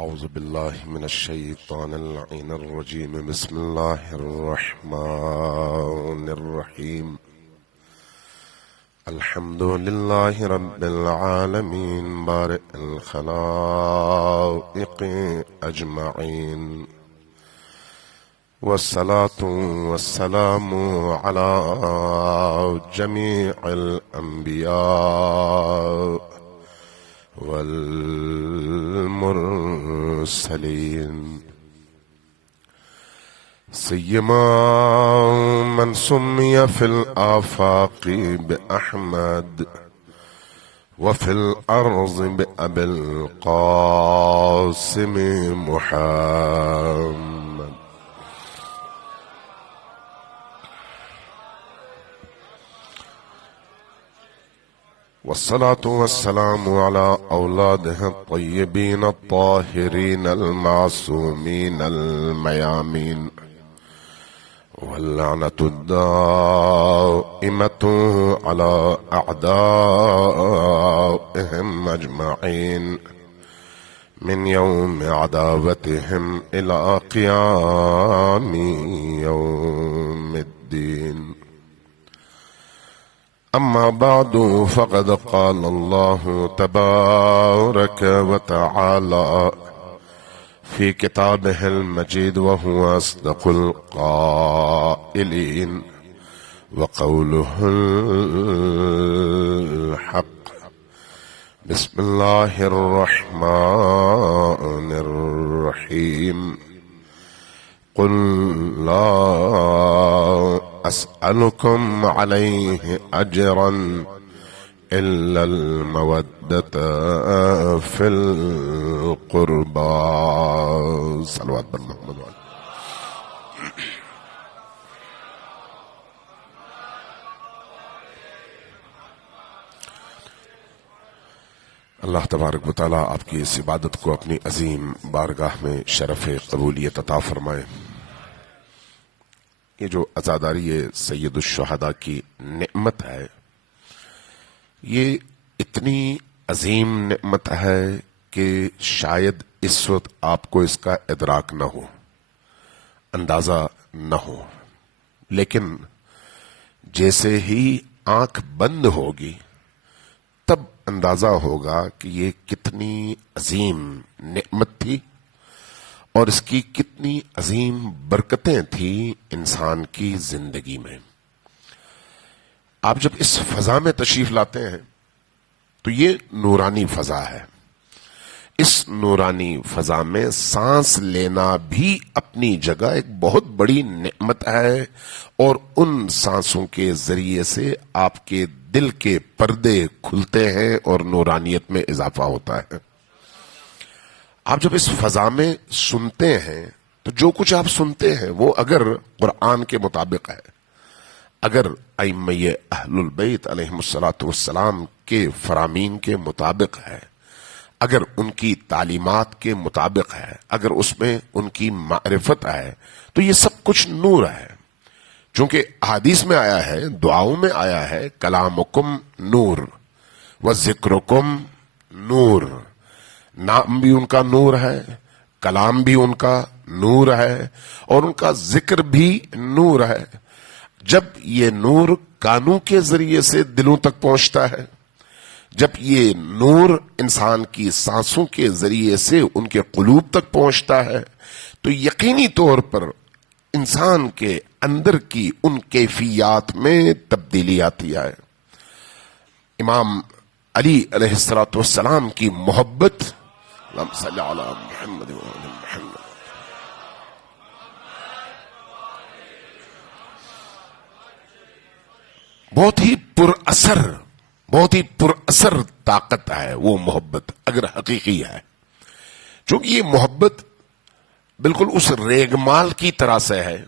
أعوذ بالله من الشيطان اللعين الرجيم. بسم الله الرحمن الرحيم. الحمد لله رب العالمين بارئ الخلائق أجمعين، والصلاة والسلام على جميع الأنبياء والمرسلين، سيما من سمي في الآفاق بأحمد وفي الأرض بأبي القاسم محمد. والصلاة والسلام على أولاده الطيبين الطاهرين المعصومين الميامين، واللعنة الدائمة على أعدائهم أجمعين من يوم عداوتهم إلى قيام يوم الدين. أما بعد، فقد قال الله تبارك وتعالى في كتابه المجيد وهو أصدق القائلين، وقوله الحق. بسم الله الرحمن الرحيم. قل لا أسألكم عليه أجرا إلا المودة في القربى. صلوات محمد. اللہ تبارک و تعالیٰ آپ کی اس عبادت کو اپنی عظیم بارگاہ میں شرف قبولیت عطا فرمائے۔ یہ جو عزاداری سید الشہداء کی نعمت ہے، یہ اتنی عظیم نعمت ہے کہ شاید اس وقت آپ کو اس کا ادراک نہ ہو، اندازہ نہ ہو، لیکن جیسے ہی آنکھ بند ہوگی تب اندازہ ہوگا کہ یہ کتنی عظیم نعمت تھی اور اس کی کتنی عظیم برکتیں تھیں انسان کی زندگی میں۔ آپ جب اس فضا میں تشریف لاتے ہیں تو یہ نورانی فضا ہے۔ اس نورانی فضا میں سانس لینا بھی اپنی جگہ ایک بہت بڑی نعمت ہے، اور ان سانسوں کے ذریعے سے آپ کے دل کے پردے کھلتے ہیں اور نورانیت میں اضافہ ہوتا ہے۔ آپ جب اس فضا میں سنتے ہیں تو جو کچھ آپ سنتے ہیں وہ اگر قرآن کے مطابق ہے، اگر ائمہ اہل البیت علیہم السلام کے فرامین کے مطابق ہے، اگر ان کی تعلیمات کے مطابق ہے، اگر اس میں ان کی معرفت ہے، تو یہ سب کچھ نور ہے۔ چونکہ احادیث میں آیا ہے، دعاؤں میں آیا ہے، کلامکم نور وذکرکم نور، نام بھی ان کا نور ہے، کلام بھی ان کا نور ہے، اور ان کا ذکر بھی نور ہے۔ جب یہ نور کانوں کے ذریعے سے دلوں تک پہنچتا ہے، جب یہ نور انسان کی سانسوں کے ذریعے سے ان کے قلوب تک پہنچتا ہے، تو یقینی طور پر انسان کے اندر کی ان کیفیات میں تبدیلی آتی ہے۔ امام علی علیہ السلام کی محبت، اللہم صلی علی محمد وعلی محمد، بہت ہی پر اثر طاقت ہے وہ محبت، اگر حقیقی ہے۔ چونکہ یہ محبت بالکل اس ریگمال کی طرح سے ہے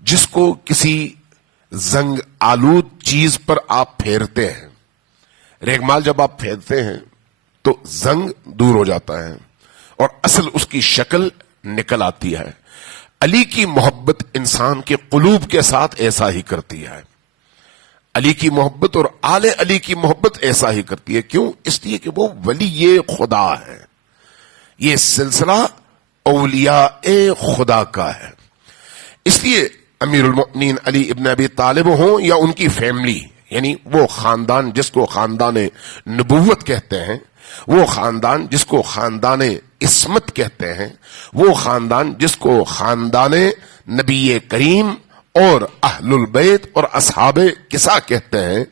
جس کو کسی زنگ آلود چیز پر آپ پھیرتے ہیں۔ ریگمال جب آپ پھیرتے ہیں تو زنگ دور ہو جاتا ہے اور اصل اس کی شکل نکل آتی ہے۔ علی کی محبت انسان کے قلوب کے ساتھ ایسا ہی کرتی ہے۔ علی کی محبت اور آل علی کی محبت ایسا ہی کرتی ہے۔ کیوں؟ اس لیے کہ وہ ولی خدا ہے۔ یہ سلسلہ اولیاء خدا کا ہے. اس لیے امیر المؤمنین علی ابن ابی طالب ہوں یا ان کی فیملی، یعنی وہ خاندان جس کو خاندان نبوت کہتے ہیں، وہ خاندان جس کو خاندان عصمت کہتے ہیں، وہ خاندان جس کو خاندان نبی کریم اور اہل البیت اور اصحاب کسا کہتے ہیں،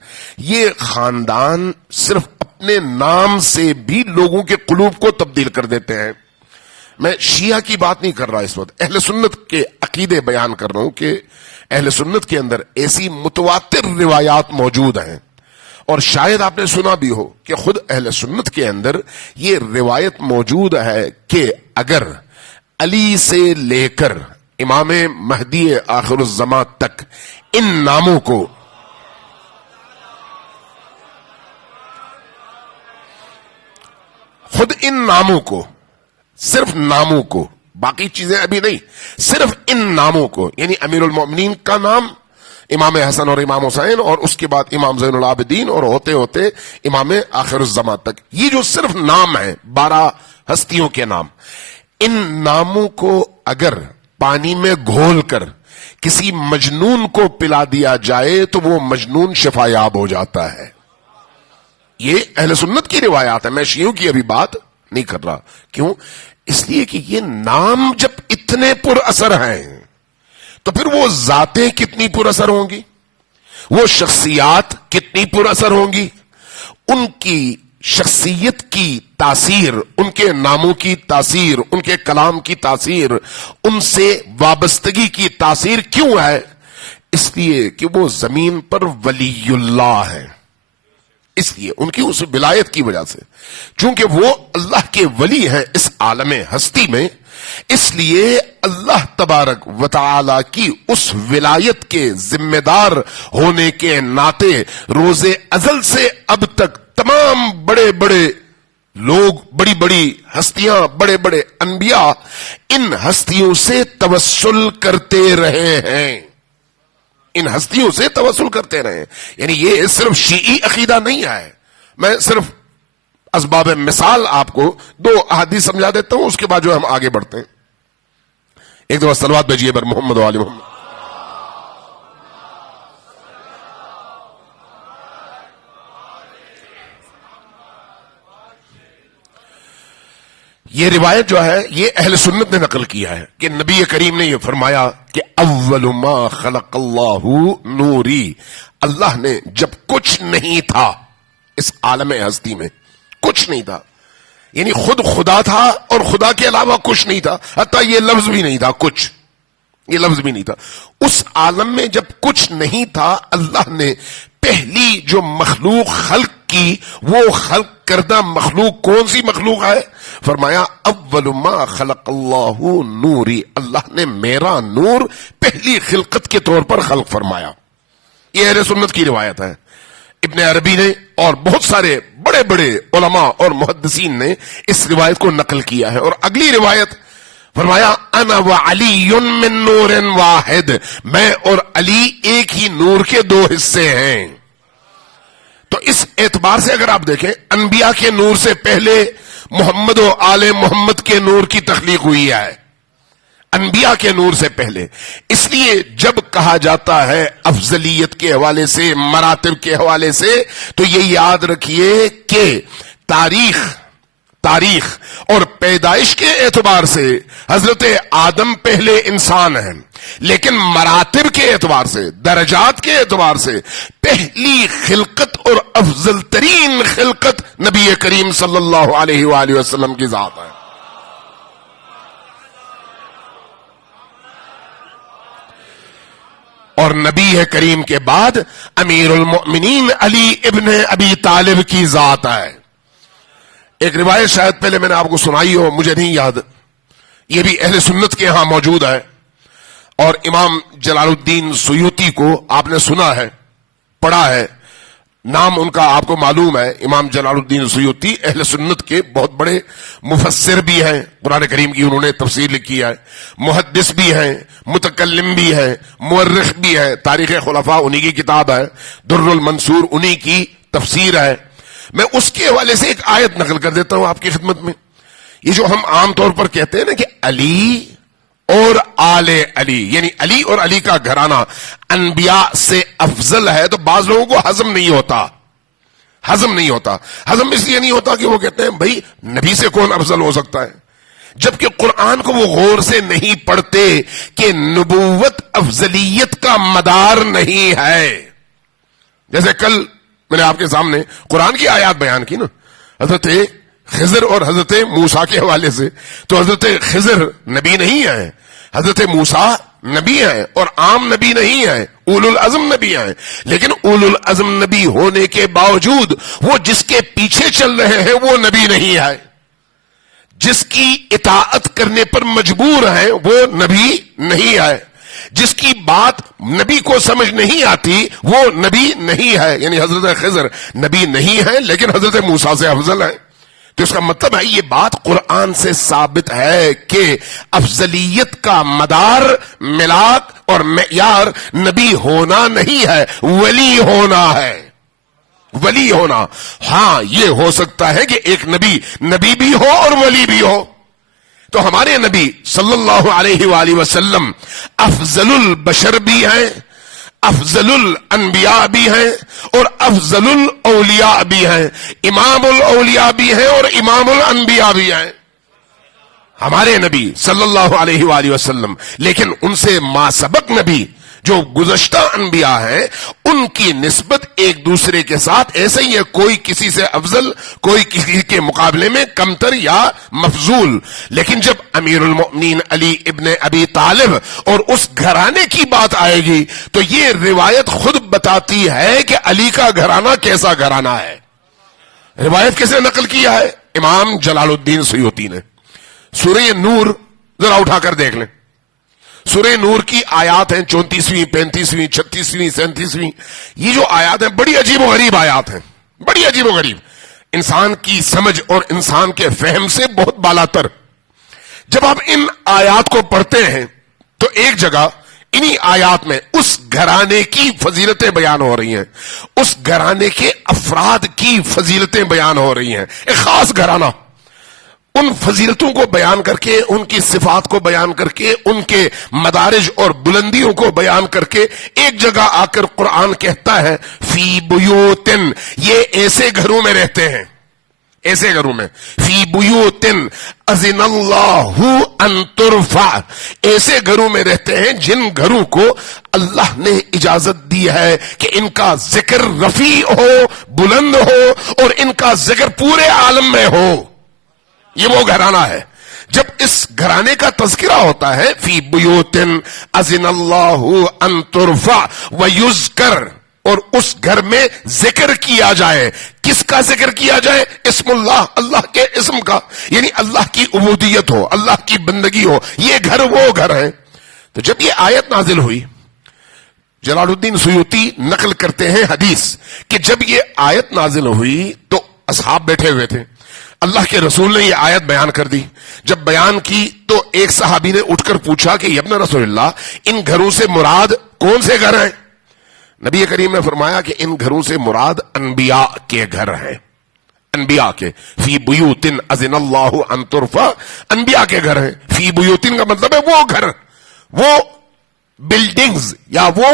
یہ خاندان صرف اپنے نام سے بھی لوگوں کے قلوب کو تبدیل کر دیتے ہیں. میں شیعہ کی بات نہیں کر رہا اس وقت، اہل سنت کے عقیدے بیان کر رہا ہوں کہ اہل سنت کے اندر ایسی متواتر روایات موجود ہیں، اور شاید آپ نے سنا بھی ہو کہ خود اہل سنت کے اندر یہ روایت موجود ہے کہ اگر علی سے لے کر امام مہدی آخر الزمان تک ان ناموں کو صرف ناموں کو، باقی چیزیں ابھی نہیں، صرف ان ناموں کو، یعنی امیر المؤمنین کا نام، امام حسن اور امام حسین، اور اس کے بعد امام زین العابدین، اور ہوتے ہوتے امام آخر الزمان تک، یہ جو صرف نام ہیں 12 ہستیوں کے نام، ان ناموں کو اگر پانی میں گھول کر کسی مجنون کو پلا دیا جائے تو وہ مجنون شفا یاب ہو جاتا ہے. یہ اہل سنت کی روایات ہے، میں شیعوں کی ابھی بات نہیں کر رہا. کیوں؟ اس لیے کہ یہ نام جب اتنے پر اثر ہیں تو پھر وہ ذاتیں کتنی پر اثر ہوں گی، وہ شخصیات کتنی پر اثر ہوں گی، ان کی شخصیت کی تاثیر، ان کے ناموں کی تاثیر، ان کے کلام کی تاثیر، ان سے وابستگی کی تاثیر کیوں ہے؟ اس لیے کہ وہ زمین پر ولی اللہ ہے، اس لیے ان کی اس ولایت کی وجہ سے، چونکہ وہ اللہ کے ولی ہیں اس عالم ہستی میں، اس لیے اللہ تبارک و تعالی کی اس ولایت کے ذمہ دار ہونے کے ناطے روز ازل سے اب تک تمام بڑے بڑے لوگ، بڑی بڑی ہستیاں، بڑے بڑے انبیاء ان ہستیوں سے توسل کرتے رہے ہیں، ان ہستیوں سے توسل کرتے رہے. یعنی یہ صرف شیعی عقیدہ نہیں ہے. میں صرف اسباب مثال آپ کو 2 احادیث سمجھا دیتا ہوں، اس کے بعد جو ہم آگے بڑھتے ہیں. ایک دفعہ صلوات بھیجیے بر محمد و آل محمد. یہ روایت جو ہے یہ اہل سنت نے نقل کیا ہے کہ نبی کریم نے یہ فرمایا کہ اول ما خلق اللہ نوری، اللہ نے جب کچھ نہیں تھا اس عالم ہستی میں، کچھ نہیں تھا، یعنی خود خدا تھا اور خدا کے علاوہ کچھ نہیں تھا، حتیٰ یہ لفظ بھی نہیں تھا، کچھ، یہ لفظ بھی نہیں تھا. اس عالم میں جب کچھ نہیں تھا، اللہ نے پہلی جو مخلوق خلق کی، وہ خلق کردہ مخلوق کون سی مخلوق ہے؟ فرمایا اول ما خلق اللہ نوری، اللہ نے میرا نور پہلی خلقت کے طور پر خلق فرمایا. یہ اہل سنت کی روایت ہے. ابن عربی نے اور بہت سارے بڑے بڑے علماء اور محدثین نے اس روایت کو نقل کیا ہے. اور اگلی روایت فرمایا انا وعلی من نور واحد، میں اور علی ایک ہی نور کے 2 حصے ہیں. تو اس اعتبار سے اگر آپ دیکھیں، انبیاء کے نور سے پہلے محمد و آل محمد کے نور کی تخلیق ہوئی ہے، انبیاء کے نور سے پہلے. اس لیے جب کہا جاتا ہے افضلیت کے حوالے سے، مراتب کے حوالے سے، تو یہ یاد رکھیے کہ تاریخ اور پیدائش کے اعتبار سے حضرت آدم پہلے انسان ہیں، لیکن مراتب کے اعتبار سے، درجات کے اعتبار سے پہلی خلقت اور افضل ترین خلقت نبی کریم صلی اللہ علیہ وآلہ وسلم کی ذات ہے. اور نبی کریم کے بعد امیر المؤمنین علی ابن ابی طالب کی ذات ہے. ایک روایت شاید پہلے میں نے آپ کو سنائی ہو، مجھے نہیں یاد، یہ بھی اہل سنت کے ہاں موجود ہے. اور امام جلال الدین سیوطی کو آپ نے سنا ہے، پڑھا ہے، نام ان کا آپ کو معلوم ہے. امام جلال الدین سیوطی اہل سنت کے بہت بڑے مفسر بھی ہیں، قرآن کریم کی انہوں نے تفسیر لکھی ہے، محدث بھی ہیں، متکلم بھی ہیں، مورخ بھی ہے. تاریخ خلفاء انہی کی کتاب ہے، در المنصور انہی کی تفسیر ہے. میں اس کے حوالے سے ایک آیت نقل کر دیتا ہوں آپ کی خدمت میں. یہ جو ہم عام طور پر کہتے ہیں نا کہ علی اور آل علی، یعنی علی اور علی کا گھرانہ انبیاء سے افضل ہے، تو بعض لوگوں کو ہضم نہیں ہوتا۔ ہضم اس لیے نہیں ہوتا کہ وہ کہتے ہیں بھائی نبی سے کون افضل ہو سکتا ہے، جبکہ قرآن کو وہ غور سے نہیں پڑھتے کہ نبوت افضلیت کا مدار نہیں ہے۔ جیسے کل میں نے آپ کے سامنے قرآن کی آیات بیان کی نا، حضرت خضر اور حضرت موسیٰ کے حوالے سے، تو حضرت خضر نبی نہیں ہے، حضرت موسیٰ نبی ہیں اور عام نبی نہیں ہیں، اولو العزم نبی ہیں، لیکن اولو العزم نبی ہونے کے باوجود وہ جس کے پیچھے چل رہے ہیں وہ نبی نہیں ہے، جس کی اطاعت کرنے پر مجبور ہیں وہ نبی نہیں ہے، جس کی بات نبی کو سمجھ نہیں آتی وہ نبی نہیں ہے۔ یعنی حضرت خضر نبی نہیں ہے لیکن حضرت موسیٰ سے افضل ہے۔ تو اس کا مطلب ہے یہ بات قرآن سے ثابت ہے کہ افضلیت کا مدار، ملاک اور معیار نبی ہونا نہیں ہے، ولی ہونا ہے، ولی ہونا۔ ہاں یہ ہو سکتا ہے کہ ایک نبی بھی ہو اور ولی بھی ہو۔ تو ہمارے نبی صلی اللہ علیہ وآلہ وسلم افضل البشر بھی ہیں، افضل الانبیاء بھی ہیں اور افضل الاولیاء بھی ہیں، امام الاولیاء بھی ہیں اور امام الانبیاء بھی ہیں ہمارے نبی صلی اللہ علیہ وآلہ وسلم۔ لیکن ان سے ما سبق نبی جو گزشتہ انبیاء ہیں ان کی نسبت ایک دوسرے کے ساتھ ایسے ہی ہے، کوئی کسی سے افضل، کوئی کسی کے مقابلے میں کمتر یا مفضول۔ لیکن جب امیر المؤمنین علی ابن ابی طالب اور اس گھرانے کی بات آئے گی تو یہ روایت خود بتاتی ہے کہ علی کا گھرانہ کیسا گھرانہ ہے۔ روایت کس نے نقل کیا ہے؟ امام جلال الدین سیوطی نے۔ سورہ نور ذرا اٹھا کر دیکھ لیں، سورہ نور کی آیات ہیں 34ویں، 35ویں، 36ویں، 37ویں۔ یہ جو آیات ہیں بڑی عجیب و غریب آیات ہیں، بڑی عجیب و غریب، انسان کی سمجھ اور انسان کے فہم سے بہت بالاتر۔ جب آپ ان آیات کو پڑھتے ہیں تو ایک جگہ انہی آیات میں اس گھرانے کی فضیلتیں بیان ہو رہی ہیں، اس گھرانے کے افراد کی فضیلتیں بیان ہو رہی ہیں۔ ایک خاص گھرانہ ان فضیلتوں کو بیان کر کے، ان کی صفات کو بیان کر کے، ان کے مدارج اور بلندیوں کو بیان کر کے ایک جگہ آ کر قرآن کہتا ہے فی بیوتن، یہ ایسے گھروں میں رہتے ہیں، ایسے گھروں میں، فی بیوتن اذن اللہ ان ترفع، ایسے گھروں میں رہتے ہیں جن گھروں کو اللہ نے اجازت دی ہے کہ ان کا ذکر رفیع ہو، بلند ہو اور ان کا ذکر پورے عالم میں ہو۔ یہ وہ گھرانہ ہے۔ جب اس گھرانے کا تذکرہ ہوتا ہے فی بیوتن اذن اللہ ان ترفع ویذکر، اور اس گھر میں ذکر کیا جائے، کس کا ذکر کیا جائے؟ اسم اللہ، اللہ کے اسم کا، یعنی اللہ کی عبودیت ہو، اللہ کی بندگی ہو، یہ گھر وہ گھر ہے۔ تو جب یہ آیت نازل ہوئی، جلال الدین سیوطی نقل کرتے ہیں حدیث کہ جب یہ آیت نازل ہوئی تو اصحاب بیٹھے ہوئے تھے، اللہ کے رسول نے یہ آیت بیان کر دی۔ جب بیان کی تو ایک صحابی نے اٹھ کر پوچھا کہ ابن رسول اللہ، ان گھروں سے مراد کون سے گھر ہیں؟ نبی کریم نے فرمایا کہ ان گھروں سے مراد انبیاء کے گھر ہیں، انبیاء کے۔ فی بیوتن اذن اللہ ان ترفع، انبیاء کے گھر ہیں۔ فی بیوتن کا مطلب ہے وہ گھر، وہ بلڈنگز یا وہ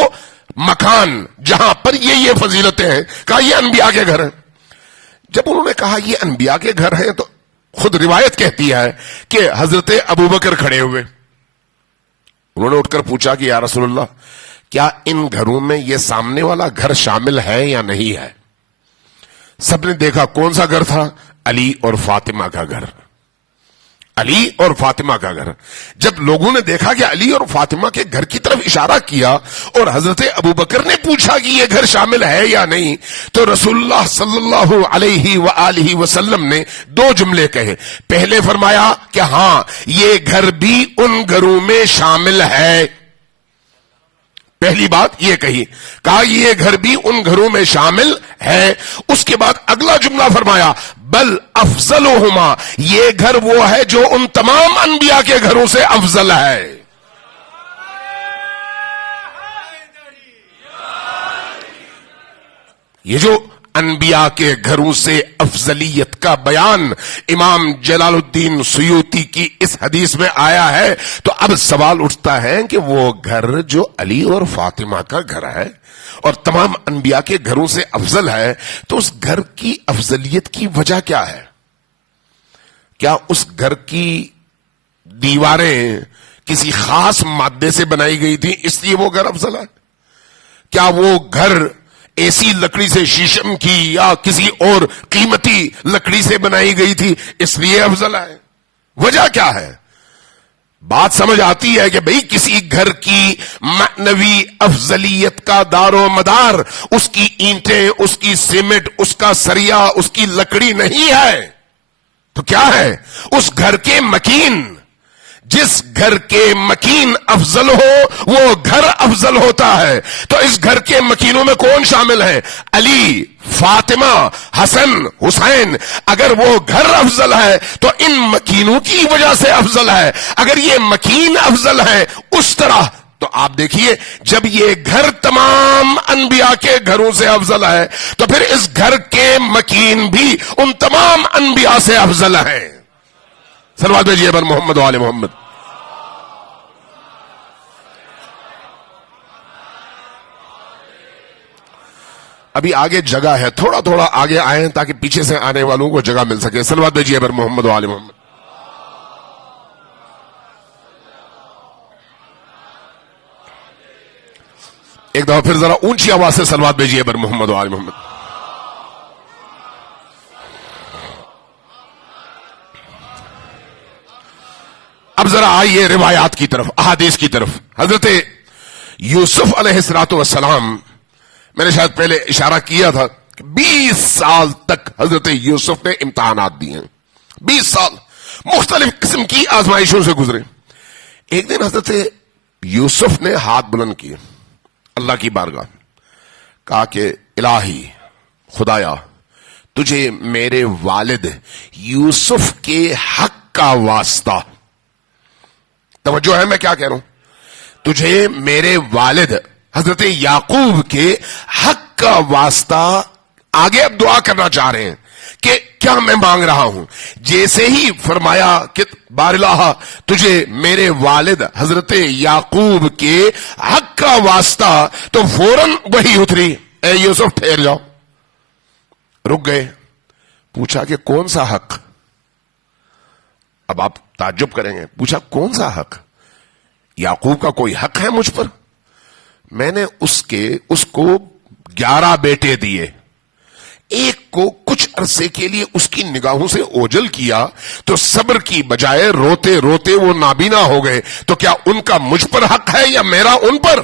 مکان جہاں پر یہ فضیلتیں ہیں، کہا یہ انبیاء کے گھر ہیں۔ جب انہوں نے کہا یہ انبیاء کے گھر ہیں تو خود روایت کہتی ہے کہ حضرت ابوبکر کھڑے ہوئے، انہوں نے اٹھ کر پوچھا کہ یا رسول اللہ، کیا ان گھروں میں یہ سامنے والا گھر شامل ہے یا نہیں ہے؟ سب نے دیکھا کون سا گھر تھا؟ علی اور فاطمہ کا گھر، علی اور فاطمہ کا گھر۔ جب لوگوں نے دیکھا کہ علی اور فاطمہ کے گھر کی طرف اشارہ کیا اور حضرت ابوبکر نے پوچھا کہ یہ گھر شامل ہے یا نہیں، تو رسول اللہ صلی اللہ علیہ وآلہ وسلم نے دو جملے کہے۔ پہلے فرمایا کہ ہاں یہ گھر بھی ان گھروں میں شامل ہے، پہلی بات یہ کہی، کہا یہ گھر بھی ان گھروں میں شامل ہے۔ اس کے بعد اگلا جملہ فرمایا بل افضلہما، یہ گھر وہ ہے جو ان تمام انبیاء کے گھروں سے افضل ہے۔ یہ جو انبیاء کے گھروں سے افضلیت کا بیان امام جلال الدین سیوطی کی اس حدیث میں آیا ہے، تو اب سوال اٹھتا ہے کہ وہ گھر جو علی اور فاطمہ کا گھر ہے اور تمام انبیاء کے گھروں سے افضل ہے، تو اس گھر کی افضلیت کی وجہ کیا ہے؟ کیا اس گھر کی دیواریں کسی خاص مادے سے بنائی گئی تھی اس لیے وہ گھر افضل ہے؟ کیا وہ گھر ایسی لکڑی سے، شیشم کی یا کسی اور قیمتی لکڑی سے بنائی گئی تھی اس لیے افضل ہے؟ وجہ کیا ہے؟ بات سمجھ آتی ہے کہ بھئی کسی گھر کی معنوی افضلیت کا دار و مدار اس کی اینٹیں، اس کی سیمنٹ، اس کا سریا، اس کی لکڑی نہیں ہے، تو کیا ہے؟ اس گھر کے مکین. جس گھر کے مکین افضل ہو وہ گھر افضل ہوتا ہے. تو اس گھر کے مکینوں میں کون شامل ہے؟ علی، فاطمہ، حسن، حسین. اگر وہ گھر افضل ہے تو ان مکینوں کی وجہ سے افضل ہے. اگر یہ مکین افضل ہے اس طرح، تو آپ دیکھیے جب یہ گھر تمام انبیاء کے گھروں سے افضل ہے تو پھر اس گھر کے مکین بھی ان تمام انبیاء سے افضل ہے. صلوات بھیجیے بر محمد و آل محمد. ابھی آگے جگہ ہے، تھوڑا تھوڑا آگے آئیں تاکہ پیچھے سے آنے والوں کو جگہ مل سکے. صلوات بھیجیے بر محمد و آل محمد. ایک دفعہ پھر ذرا اونچی آواز سے صلوات بھیجیے بر محمد و آل محمد. اب ذرا آئیے روایات کی طرف، احادیث کی طرف. حضرت یوسف علیہ السلام، میں نے شاید پہلے اشارہ کیا تھا کہ 20 سال تک حضرت یوسف نے امتحانات دیے ہیں. 20 سال مختلف قسم کی آزمائشوں سے گزرے. ایک دن حضرت یوسف نے ہاتھ بلند کیے اللہ کی بارگاہ، کہا کہ الہی، خدایا، تجھے میرے والد یوسف کے حق کا واسطہ، توجہ ہے میں کیا کہہ رہا ہوں، تجھے میرے والد حضرت یعقوب کے حق کا واسطہ، آگے اب دعا کرنا چاہ رہے ہیں کہ کیا میں مانگ رہا ہوں. جیسے ہی فرمایا کہ بار الہ تجھے میرے والد حضرت یعقوب کے حق کا واسطہ، تو فوراً وہی اتری، اے یوسف ٹھہر جاؤ. رک گئے. پوچھا کہ کون سا حق؟ اب آپ تعجب کریں گے. پوچھا کون سا حق؟ یعقوب کا کوئی حق ہے مجھ پر؟ میں نے اس کو 11 بیٹے دیے، ایک کو کچھ عرصے کے لیے اس کی نگاہوں سے اوجل کیا تو صبر کی بجائے روتے روتے وہ نابینا ہو گئے. تو کیا ان کا مجھ پر حق ہے یا میرا ان پر؟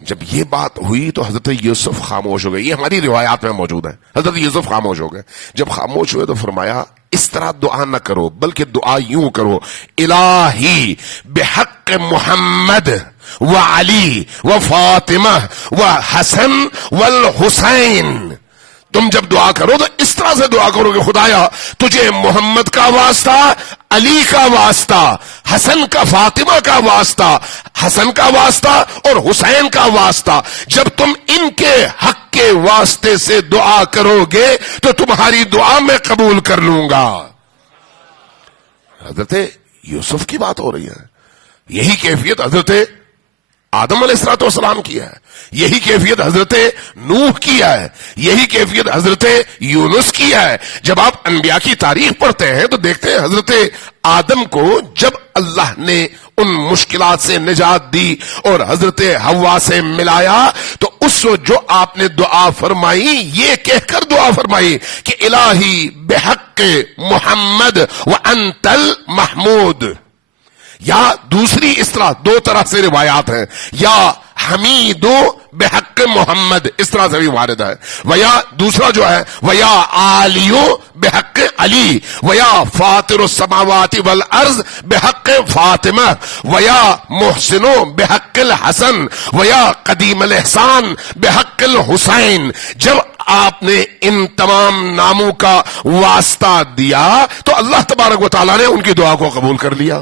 جب یہ بات ہوئی تو حضرت یوسف خاموش ہو گئے. یہ ہماری روایات میں موجود ہے. حضرت یوسف خاموش ہو گئے. جب خاموش ہوئے تو فرمایا اس طرح دعا نہ کرو، بلکہ دعا یوں کرو، الہی بحق محمد و علی و فاطمہ و حسن والحسین. تم جب دعا کرو تو اس طرح سے دعا کرو کہ خدایا تجھے محمد کا واسطہ، علی کا واسطہ، حسن کا، فاطمہ کا واسطہ، حسن کا واسطہ اور حسین کا واسطہ. جب تم ان کے حق کے واسطے سے دعا کرو گے تو تمہاری دعا میں قبول کر لوں گا. حضرت یوسف کی بات ہو رہی ہے. یہی کیفیت حضرت آدم علیہ السلام کی ہے، یہی کیفیت حضرت نوح کی ہے، یہی کیفیت حضرت یونس کی ہے. جب آپ انبیاء کی تاریخ پڑھتے ہیں تو دیکھتے ہیں حضرت آدم کو جب اللہ نے ان مشکلات سے نجات دی اور حضرت حوا سے ملایا تو اس وقت جو آپ نے دعا فرمائی یہ کہہ کر دعا فرمائی کہ الہی بحق محمد وانت المحمود. یا دوسری اس طرح، دو طرح سے روایات ہیں، یا حمیدو بحق محمد اس طرح سے بھی وارد ہے، ویا دوسرا جو ہے ویا عالیو بحق علی، ویا فاطر السماوات والارض بحق فاطمہ، ویا محسنو بحق الحسن، ویا قدیم الاحسان بحق الحسین. جب آپ نے ان تمام ناموں کا واسطہ دیا تو اللہ تبارک و تعالیٰ نے ان کی دعا کو قبول کر لیا.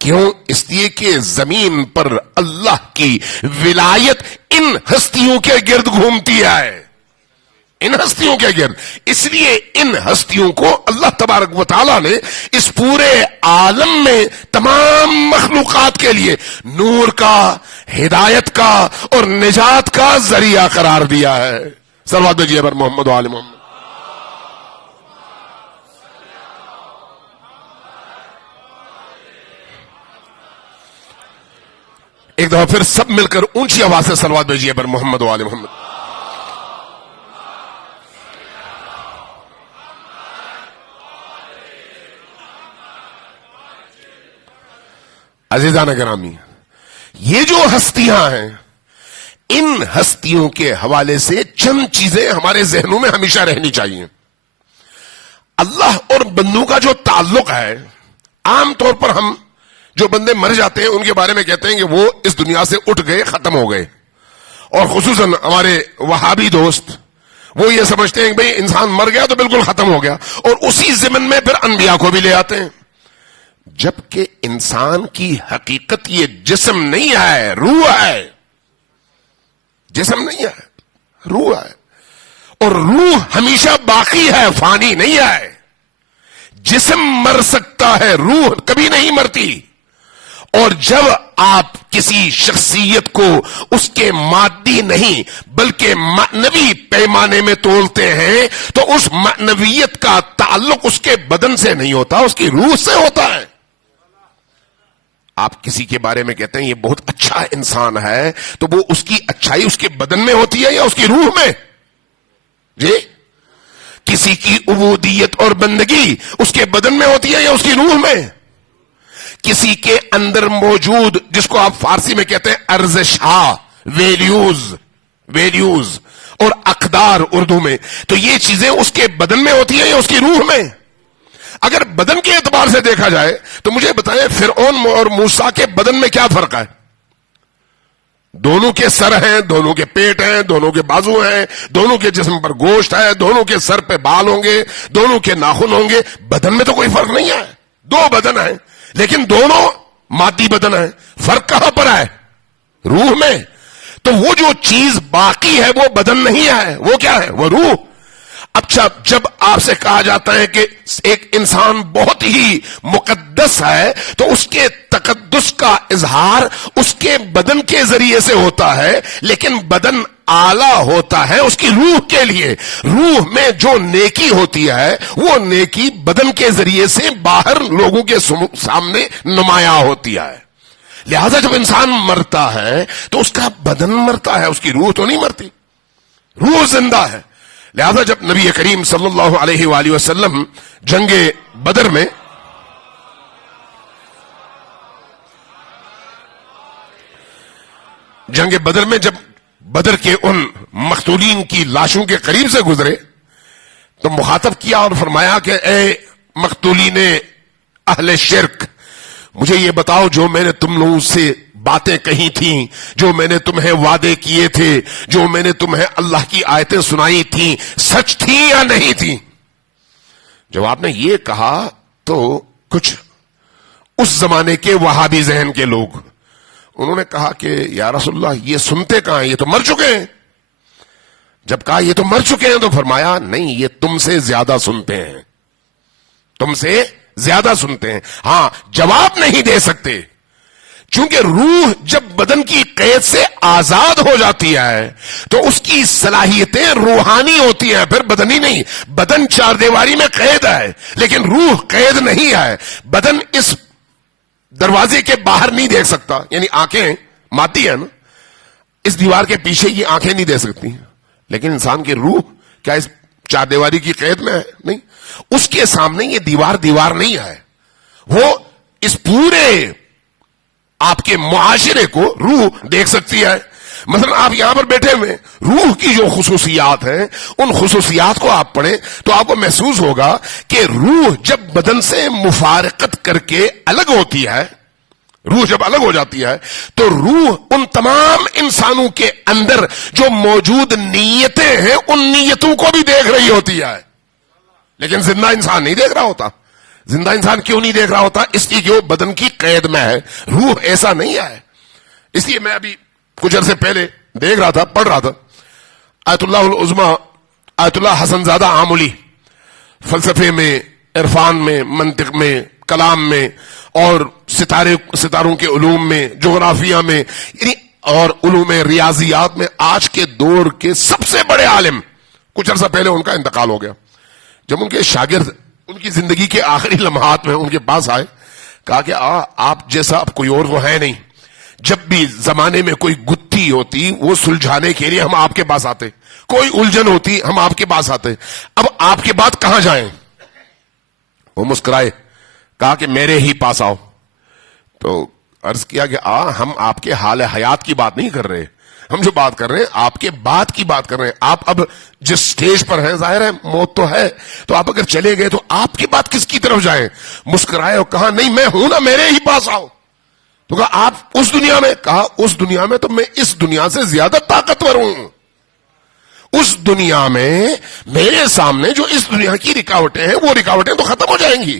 کیوں؟ اس لیے کہ زمین پر اللہ کی ولایت ان ہستیوں کے گرد گھومتی ہے، ان ہستیوں کے گرد. اس لیے ان ہستیوں کو اللہ تبارک و تعالیٰ نے اس پورے عالم میں تمام مخلوقات کے لیے نور کا، ہدایت کا اور نجات کا ذریعہ قرار دیا ہے. صلوات بھیجیے پر محمد و آل محمد. ایک دفعہ پھر سب مل کر اونچی آواز سے صلوات بھیجیے پر محمد و آل محمد. عزیزان گرامی، یہ جو ہستیاں ہیں، ان ہستیوں کے حوالے سے چند چیزیں ہمارے ذہنوں میں ہمیشہ رہنی چاہیے. اللہ اور بندوں کا جو تعلق ہے، عام طور پر ہم جو بندے مر جاتے ہیں ان کے بارے میں کہتے ہیں کہ وہ اس دنیا سے اٹھ گئے، ختم ہو گئے. اور خصوصاً ہمارے وہابی دوست وہ یہ سمجھتے ہیں کہ بھئی انسان مر گیا تو بالکل ختم ہو گیا، اور اسی ضمن میں پھر انبیاء کو بھی لے آتے ہیں. جبکہ انسان کی حقیقت یہ جسم نہیں ہے، روح ہے. جسم نہیں ہے، روح ہے. اور روح ہمیشہ باقی ہے، فانی نہیں ہے. جسم مر سکتا ہے، روح کبھی نہیں مرتی. اور جب آپ کسی شخصیت کو اس کے مادی نہیں بلکہ معنوی پیمانے میں تولتے ہیں تو اس معنویت کا تعلق اس کے بدن سے نہیں ہوتا، اس کی روح سے ہوتا ہے. آپ کسی کے بارے میں کہتے ہیں یہ بہت اچھا انسان ہے، تو وہ اس کی اچھائی اس کے بدن میں ہوتی ہے یا اس کی روح میں؟ جی، کسی کی عبودیت اور بندگی اس کے بدن میں ہوتی ہے یا اس کی روح میں؟ کسی کے اندر موجود جس کو آپ فارسی میں کہتے ہیں ارزشاں، ویلیوز اور اقدار اردو میں، تو یہ چیزیں اس کے بدن میں ہوتی ہیں یا اس کی روح میں؟ اگر بدن کے اعتبار سے دیکھا جائے تو مجھے بتائیں فرعون اور موسیٰ کے بدن میں کیا فرق ہے؟ دونوں کے سر ہیں، دونوں کے پیٹ ہیں، دونوں کے بازو ہیں، دونوں کے جسم پر گوشت ہے، دونوں کے سر پہ بال ہوں گے، دونوں کے ناخن ہوں گے. بدن میں تو کوئی فرق نہیں ہے. دو بدن ہیں لیکن دونوں مادی بدن ہیں. فرق کہاں پر ہے؟ روح میں. تو وہ جو چیز باقی ہے وہ بدن نہیں ہے، وہ کیا ہے؟ وہ روح. اچھا، جب آپ سے کہا جاتا ہے کہ ایک انسان بہت ہی مقدس ہے تو اس کے تقدس کا اظہار اس کے بدن کے ذریعے سے ہوتا ہے، لیکن بدن اعلیٰ ہوتا ہے اس کی روح کے لیے. روح میں جو نیکی ہوتی ہے وہ نیکی بدن کے ذریعے سے باہر لوگوں کے سامنے نمایاں ہوتی ہے. لہذا جب انسان مرتا ہے تو اس کا بدن مرتا ہے، اس کی روح تو نہیں مرتی. روح زندہ ہے. لہذا جب نبی کریم صلی اللہ علیہ وآلہ وسلم جنگ بدر میں جب بدر کے ان مقتولین کی لاشوں کے قریب سے گزرے تو مخاطب کیا اور فرمایا کہ اے مقتولین اہل شرک، مجھے یہ بتاؤ جو میں نے تم لوگوں سے باتیں کہی تھیں، جو میں نے تمہیں وعدے کیے تھے، جو میں نے تمہیں اللہ کی آیتیں سنائی تھیں، سچ تھیں یا نہیں تھیں؟ جب آپ نے یہ کہا تو کچھ اس زمانے کے وہابی ذہن کے لوگ انہوں نے کہا کہ یا رسول اللہ یہ سنتے کہاں ہیں، یہ تو مر چکے ہیں. جب کہا یہ تو مر چکے ہیں تو فرمایا نہیں، یہ تم سے زیادہ سنتے ہیں، تم سے زیادہ سنتے ہیں. ہاں، جواب نہیں دے سکتے چونکہ روح جب بدن کی قید سے آزاد ہو جاتی ہے تو اس کی صلاحیتیں روحانی ہوتی ہیں، پھر بدنی نہیں. بدن چار دیواری میں قید ہے لیکن روح قید نہیں ہے. بدن اس دروازے کے باہر نہیں دیکھ سکتا، یعنی آنکھیں مادی ہیں نا، اس دیوار کے پیچھے یہ آنکھیں نہیں دیکھ سکتی، لیکن انسان کی روح کیا اس چار دیواری کی قید میں ہے؟ نہیں. اس کے سامنے یہ دیوار نہیں ہے. وہ اس پورے آپ کے معاشرے کو روح دیکھ سکتی ہے. مثلا آپ یہاں پر بیٹھے ہوئے، روح کی جو خصوصیات ہیں ان خصوصیات کو آپ پڑھیں تو آپ کو محسوس ہوگا کہ روح جب بدن سے مفارقت کر کے الگ ہوتی ہے، روح جب الگ ہو جاتی ہے تو روح ان تمام انسانوں کے اندر جو موجود نیتیں ہیں ان نیتوں کو بھی دیکھ رہی ہوتی ہے، لیکن زندہ انسان نہیں دیکھ رہا ہوتا. زندہ انسان کیوں نہیں دیکھ رہا ہوتا؟ اس لیے کہ وہ بدن کی قید میں ہے، روح ایسا نہیں ہے. اس لیے میں ابھی کچھ عرصے پہلے دیکھ رہا تھا، پڑھ رہا تھا، آیت اللہ العظمی آیت اللہ حسن زادہ آملی فلسفے میں، عرفان میں، منطق میں، کلام میں، اور ستاروں کے علوم میں، جغرافیہ میں، یعنی اور علوم ریاضیات میں آج کے دور کے سب سے بڑے عالم، کچھ عرصہ پہلے ان کا انتقال ہو گیا. جب ان کے شاگرد ان کی زندگی کے آخری لمحات میں ان کے پاس آئے، کہا کہ آپ جیسا اب کوئی اور وہ ہے نہیں، جب بھی زمانے میں کوئی گتھی ہوتی وہ سلجھانے کے لیے ہم آپ کے پاس آتے، کوئی الجھن ہوتی ہم آپ کے پاس آتے، اب آپ کے بعد کہاں جائیں؟ وہ مسکرائے، کہا کہ میرے ہی پاس آؤ. تو عرض کیا کہ ہم آپ کے حال حیات کی بات نہیں کر رہے، ہم جو بات کر رہے ہیں آپ کے بعد کی بات کر رہے ہیں. آپ اب جس سٹیج پر ہیں، ظاہر ہے موت تو ہے، تو آپ اگر چلے گئے تو آپ کے بعد کس کی طرف جائیں؟ مسکرائے اور کہا نہیں میں ہوں نا، میرے ہی پاس آؤ. تو کہا آپ اس دنیا میں؟ کہا اس دنیا میں تو میں اس دنیا سے زیادہ طاقتور ہوں. اس دنیا میں میرے سامنے جو اس دنیا کی رکاوٹیں ہیں وہ رکاوٹیں تو ختم ہو جائیں گی.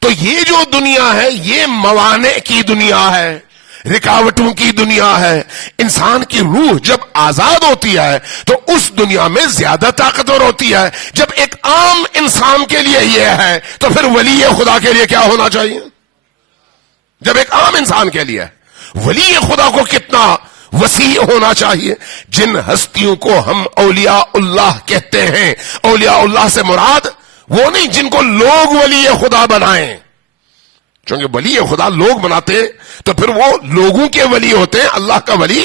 تو یہ جو دنیا ہے یہ موانع کی دنیا ہے، رکاوٹوں کی دنیا ہے. انسان کی روح جب آزاد ہوتی ہے تو اس دنیا میں زیادہ طاقتور ہوتی ہے. جب ایک عام انسان کے لیے یہ ہے تو پھر ولی خدا کے لیے کیا ہونا چاہیے؟ جب ایک عام انسان کے لیے ولی خدا کو کتنا وسیع ہونا چاہیے. جن ہستیوں کو ہم اولیاء اللہ کہتے ہیں، اولیاء اللہ سے مراد وہ نہیں جن کو لوگ ولی خدا بنائیں، چونکہ ولی خدا لوگ بناتے تو پھر وہ لوگوں کے ولی ہوتے ہیں، اللہ کا ولی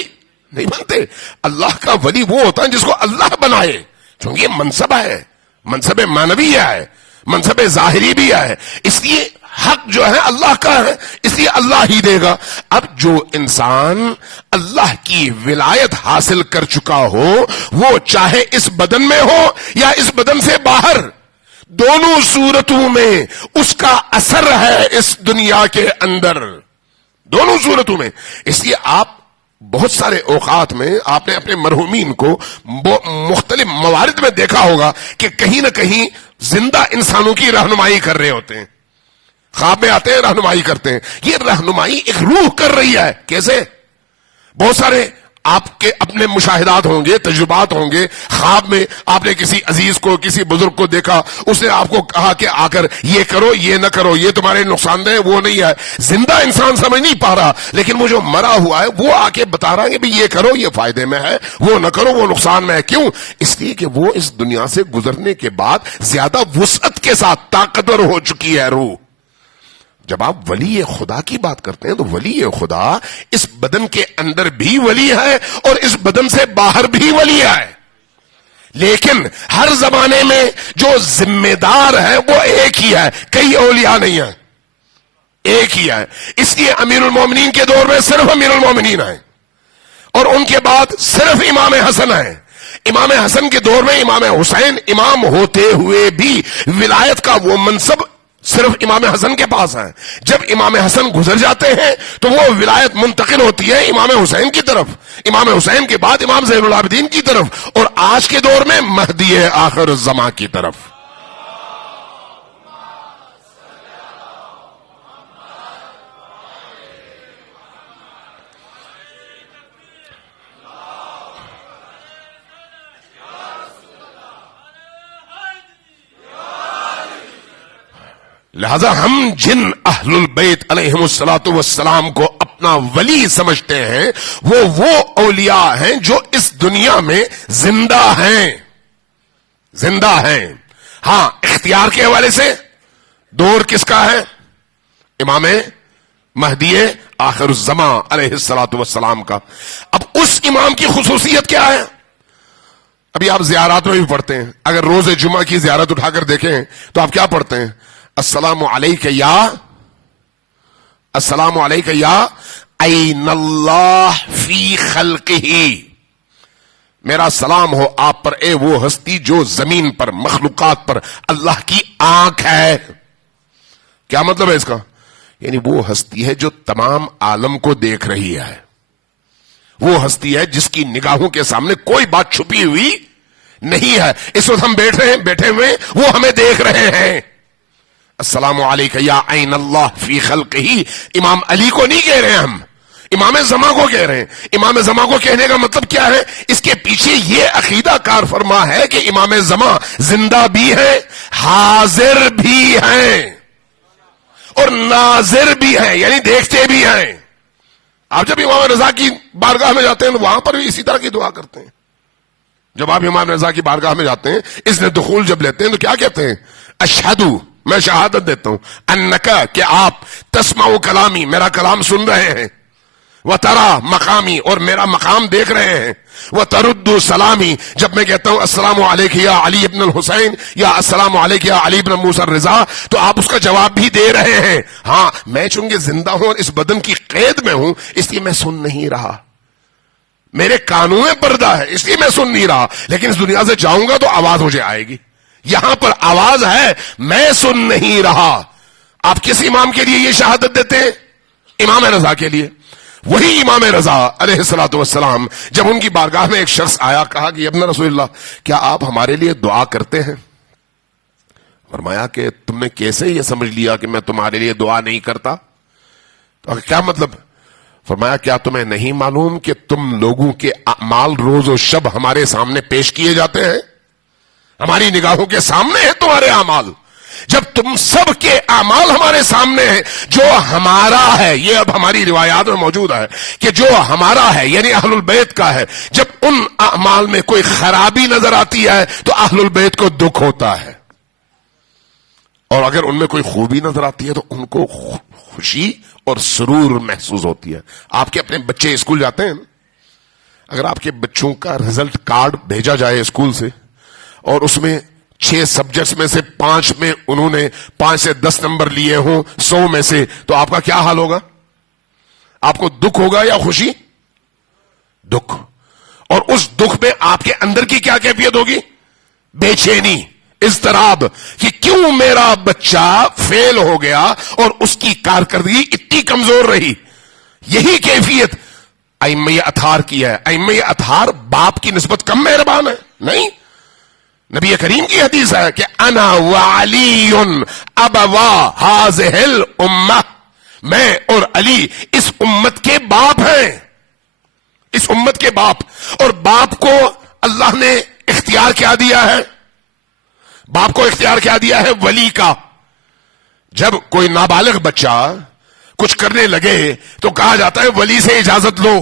نہیں بنتے. اللہ کا ولی وہ ہوتا ہے جس کو اللہ بنائے، چونکہ یہ منصب ہے، منصب معنوی ہے، منصب ظاہری بھی ہے. اس لیے حق جو ہے اللہ کا ہے، اس لیے اللہ ہی دے گا. اب جو انسان اللہ کی ولایت حاصل کر چکا ہو وہ چاہے اس بدن میں ہو یا اس بدن سے باہر، دونوں صورتوں میں اس کا اثر ہے اس دنیا کے اندر، دونوں صورتوں میں. اس لیے آپ بہت سارے اوقات میں آپ نے اپنے مرحومین کو مختلف موارد میں دیکھا ہوگا کہ کہیں نہ کہیں زندہ انسانوں کی رہنمائی کر رہے ہوتے ہیں، خواب میں آتے ہیں رہنمائی کرتے ہیں. یہ رہنمائی ایک روح کر رہی ہے. کیسے؟ بہت سارے آپ کے اپنے مشاہدات ہوں گے، تجربات ہوں گے. خواب میں آپ نے کسی عزیز کو، کسی بزرگ کو دیکھا، اس نے آپ کو کہا کہ آ کر یہ کرو، یہ نہ کرو، یہ تمہارے نقصان دہ، وہ نہیں ہے. زندہ انسان سمجھ نہیں پا رہا، لیکن وہ جو مرا ہوا ہے وہ آ کے بتا رہا ہے کہ بھی یہ کرو یہ فائدے میں ہے، وہ نہ کرو وہ نقصان میں ہے. کیوں؟ اس لیے کہ وہ اس دنیا سے گزرنے کے بعد زیادہ وسعت کے ساتھ طاقتور ہو چکی ہے روح. جب آپ ولی خدا کی بات کرتے ہیں تو ولی خدا اس بدن کے اندر بھی ولی ہے اور اس بدن سے باہر بھی ولی ہے، لیکن ہر زمانے میں جو ذمہ دار ہے وہ ایک ہی ہے، کئی اولیاء نہیں ہیں، ایک ہی ہے. اس لیے امیر المومنین کے دور میں صرف امیر المومنین ہیں اور ان کے بعد صرف امام حسن ہیں. امام حسن کے دور میں امام حسین امام ہوتے ہوئے بھی ولایت کا وہ منصب صرف امام حسن کے پاس ہے. جب امام حسن گزر جاتے ہیں تو وہ ولایت منتقل ہوتی ہے امام حسین کی طرف، امام حسین کے بعد امام زین العابدین کی طرف، اور آج کے دور میں مہدی آخر الزمان کی طرف. لہذا ہم جن اہل البیت علیہم الصلوۃ والسلام کو اپنا ولی سمجھتے ہیں وہ اولیاء ہیں جو اس دنیا میں زندہ ہیں، زندہ ہیں. ہاں، اختیار کے حوالے سے دور کس کا ہے؟ امام مہدی آخر الزمان علیہ الصلوۃ والسلام کا. اب اس امام کی خصوصیت کیا ہے؟ ابھی آپ زیارات میں بھی پڑھتے ہیں، اگر روز جمعہ کی زیارت اٹھا کر دیکھیں تو آپ کیا پڑھتے ہیں؟ السلام علیک یا، السلام علیک یا عین اللہ فی خلقہ، میرا سلام ہو آپ پر اے وہ ہستی جو زمین پر، مخلوقات پر اللہ کی آنکھ ہے. کیا مطلب ہے اس کا؟ یعنی وہ ہستی ہے جو تمام عالم کو دیکھ رہی ہے، وہ ہستی ہے جس کی نگاہوں کے سامنے کوئی بات چھپی ہوئی نہیں ہے. اس وقت ہم بیٹھے ہوئے وہ ہمیں دیکھ رہے ہیں. السلام علیکہ یا عین اللہ فی خلقہ، امام علی کو نہیں کہہ رہے ہم، امام زمان کو کہہ رہے ہیں۔ امام زمان کو کہنے کا مطلب کیا ہے؟ اس کے پیچھے یہ عقیدہ کار فرما ہے کہ امام زمان زندہ بھی ہیں، حاضر بھی ہیں اور ناظر بھی ہیں، یعنی دیکھتے بھی ہیں۔ آپ جب امام رضا کی بارگاہ میں جاتے ہیں تو وہاں پر بھی اسی طرح کی دعا کرتے ہیں۔ جب آپ امام رضا کی بارگاہ میں جاتے ہیں، اس نے دخول جب لیتے ہیں تو کیا کہتے ہیں؟ اشہدو، میں شہادت دیتا ہوں، انکا، کہ آپ تسمع کلامی، میرا کلام سن رہے ہیں، وترا مقامی، اور میرا مقام دیکھ رہے ہیں، وترد سلامی، جب میں کہتا ہوں السلام علیکہ یا علی ابن الحسین یا السلام علیکہ یا علی ابن موسیٰ الرضا، تو آپ اس کا جواب بھی دے رہے ہیں۔ ہاں، میں چونکہ زندہ ہوں اور اس بدن کی قید میں ہوں، اس لیے میں سن نہیں رہا، میرے کانوں میں پردہ ہے، اس لیے میں سن نہیں رہا، لیکن اس دنیا سے جاؤں گا تو آواز مجھے آئے گی۔ یہاں پر آواز ہے، میں سن نہیں رہا۔ آپ کس امام کے لیے یہ شہادت دیتے ہیں؟ امام رضا کے لیے۔ وہی امام رضا علیہ الصلوۃ والسلام جب ان کی بارگاہ میں ایک شخص آیا، کہا کہ ابن رسول اللہ، کیا آپ ہمارے لیے دعا کرتے ہیں؟ فرمایا کہ تم نے کیسے یہ سمجھ لیا کہ میں تمہارے لیے دعا نہیں کرتا؟ تو کیا مطلب؟ فرمایا کیا تمہیں نہیں معلوم کہ تم لوگوں کے اعمال روز و شب ہمارے سامنے پیش کیے جاتے ہیں؟ ہماری نگاہوں کے سامنے ہیں تمہارے اعمال۔ جب تم سب کے اعمال ہمارے سامنے ہیں، جو ہمارا ہے، یہ اب ہماری روایات میں موجود ہے کہ جو ہمارا ہے یعنی اہل البیت کا ہے، جب ان اعمال میں کوئی خرابی نظر آتی ہے تو اہل البیت کو دکھ ہوتا ہے، اور اگر ان میں کوئی خوبی نظر آتی ہے تو ان کو خوشی اور سرور محسوس ہوتی ہے۔ آپ کے اپنے بچے اسکول جاتے ہیں، اگر آپ کے بچوں کا رزلٹ کارڈ بھیجا جائے اسکول سے اور اس میں 6 سبجیکٹس میں سے 5 میں انہوں نے 5 سے 10 نمبر لیے ہوں 100 میں سے، تو آپ کا کیا حال ہوگا؟ آپ کو دکھ ہوگا یا خوشی؟ دکھ۔ اور اس دکھ میں آپ کے اندر کی کیا کیفیت ہوگی؟ بے چینی، اضطراب، کہ کیوں میرا بچہ فیل ہو گیا اور اس کی کارکردگی اتنی کمزور رہی۔ یہی کیفیت ائمہ اطہار کی ہے۔ ائمہ اطہار باپ کی نسبت کم مہربان ہے؟ نہیں، نبی کریم کی حدیث ہے کہ انا وعلی ابوا ہذہ الامہ، میں اور علی اس امت کے باپ ہیں، اس امت کے باپ۔ اور باپ کو اللہ نے اختیار کیا دیا ہے؟ باپ کو اختیار کیا دیا ہے؟ ولی کا۔ جب کوئی نابالغ بچہ کچھ کرنے لگے تو کہا جاتا ہے ولی سے اجازت لو۔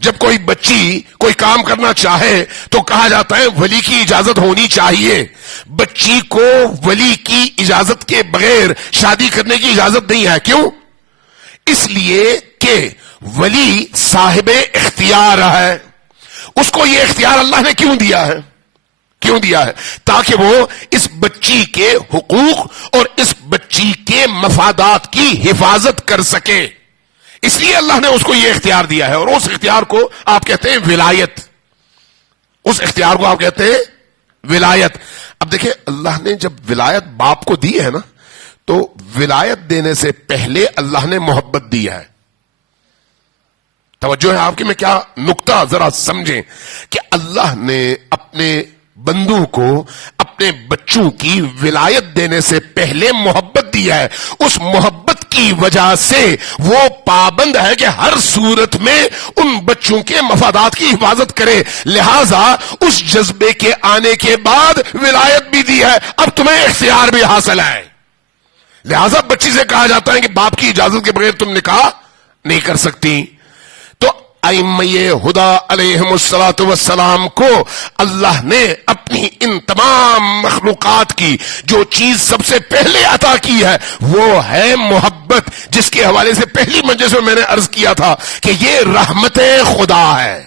جب کوئی بچی کوئی کام کرنا چاہے تو کہا جاتا ہے ولی کی اجازت ہونی چاہیے۔ بچی کو ولی کی اجازت کے بغیر شادی کرنے کی اجازت نہیں ہے۔ کیوں؟ اس لیے کہ ولی صاحب اختیار ہے۔ اس کو یہ اختیار اللہ نے کیوں دیا ہے؟ کیوں دیا ہے؟ تاکہ وہ اس بچی کے حقوق اور اس بچی کے مفادات کی حفاظت کر سکے۔ اس لیے اللہ نے اس کو یہ اختیار دیا ہے، اور اس اختیار کو آپ کہتے ہیں ولایت۔ اس اختیار کو آپ کہتے ہیں ولایت۔ اب دیکھیں، اللہ نے جب ولایت باپ کو دی ہے نا، تو ولایت دینے سے پہلے اللہ نے محبت دی ہے۔ توجہ ہے آپ کی، میں کیا نقطہ ذرا سمجھیں کہ اللہ نے اپنے بندوں کو اپنے بچوں کی ولایت دینے سے پہلے محبت دی ہے۔ اس محبت کی وجہ سے وہ پابند ہے کہ ہر صورت میں ان بچوں کے مفادات کی حفاظت کرے، لہذا اس جذبے کے آنے کے بعد ولایت بھی دی ہے، اب تمہیں اختیار بھی حاصل ہے۔ لہذا بچی سے کہا جاتا ہے کہ باپ کی اجازت کے بغیر تم نکاح نہیں کر سکتی۔ ائمہ ہدا علیہم الصلوۃ والسلام کو اللہ نے اپنی ان تمام مخلوقات کی جو چیز سب سے پہلے عطا کی ہے وہ ہے محبت، جس کے حوالے سے پہلی مجلس میں میں نے عرض کیا تھا کہ یہ رحمت خدا ہے،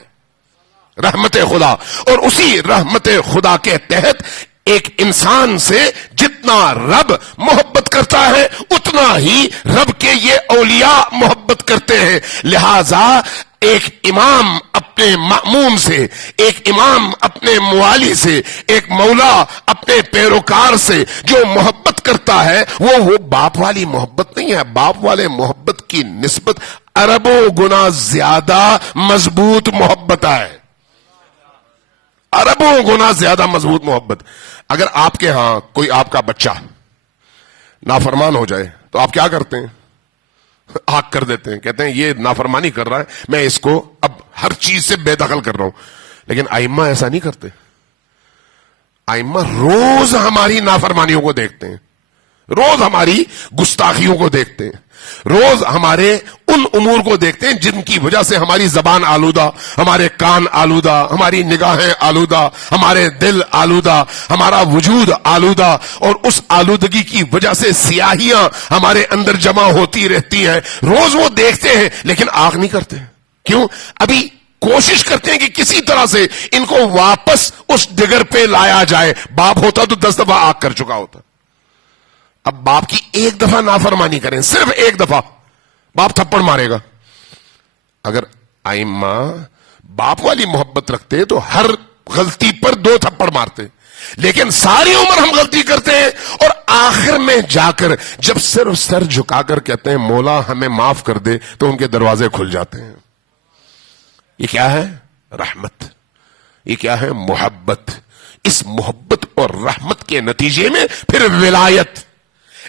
رحمت خدا۔ اور اسی رحمت خدا کے تحت ایک انسان سے جتنا رب محبت کرتا ہے اتنا ہی رب کے یہ اولیاء محبت کرتے ہیں۔ لہذا ایک امام اپنے مأموم سے، ایک امام اپنے موالی سے، ایک مولا اپنے پیروکار سے جو محبت کرتا ہے وہ باپ والی محبت نہیں ہے۔ باپ والے محبت کی نسبت اربوں گنا زیادہ مضبوط محبت ہے، اربوں گنا زیادہ مضبوط محبت۔ اگر آپ کے ہاں کوئی آپ کا بچہ نافرمان ہو جائے تو آپ کیا کرتے ہیں؟ آگ کر دیتے ہیں، کہتے ہیں یہ نافرمانی کر رہا ہے، میں اس کو اب ہر چیز سے بے دخل کر رہا ہوں. لیکن ائمہ ایسا نہیں کرتے. ائمہ روز ہماری نافرمانیوں کو دیکھتے ہیں، روز ہماری گستاخیوں کو دیکھتے ہیں، روز ہمارے ان امور کو دیکھتے ہیں جن کی وجہ سے ہماری زبان آلودہ، ہمارے کان آلودہ، ہماری نگاہیں آلودہ، ہمارے دل آلودہ، ہمارا وجود آلودہ، اور اس آلودگی کی وجہ سے سیاہیاں ہمارے اندر جمع ہوتی رہتی ہیں. روز وہ دیکھتے ہیں لیکن آگ نہیں کرتے. کیوں؟ ابھی کوشش کرتے ہیں کہ کسی طرح سے ان کو واپس اس ڈگر پہ لایا جائے. باپ ہوتا تو 10 دفعہ آگ کر چکا ہوتا. اب باپ کی ایک دفعہ نافرمانی کریں، صرف ایک دفعہ، باپ تھپڑ مارے گا. اگر ائمہ باپ والی محبت رکھتے تو ہر غلطی پر 2 تھپڑ مارتے. لیکن ساری عمر ہم غلطی کرتے ہیں اور آخر میں جا کر جب صرف سر جھکا کر کہتے ہیں مولا ہمیں معاف کر دے تو ان کے دروازے کھل جاتے ہیں. یہ کیا ہے؟ رحمت. یہ کیا ہے؟ محبت. اس محبت اور رحمت کے نتیجے میں پھر ولایت.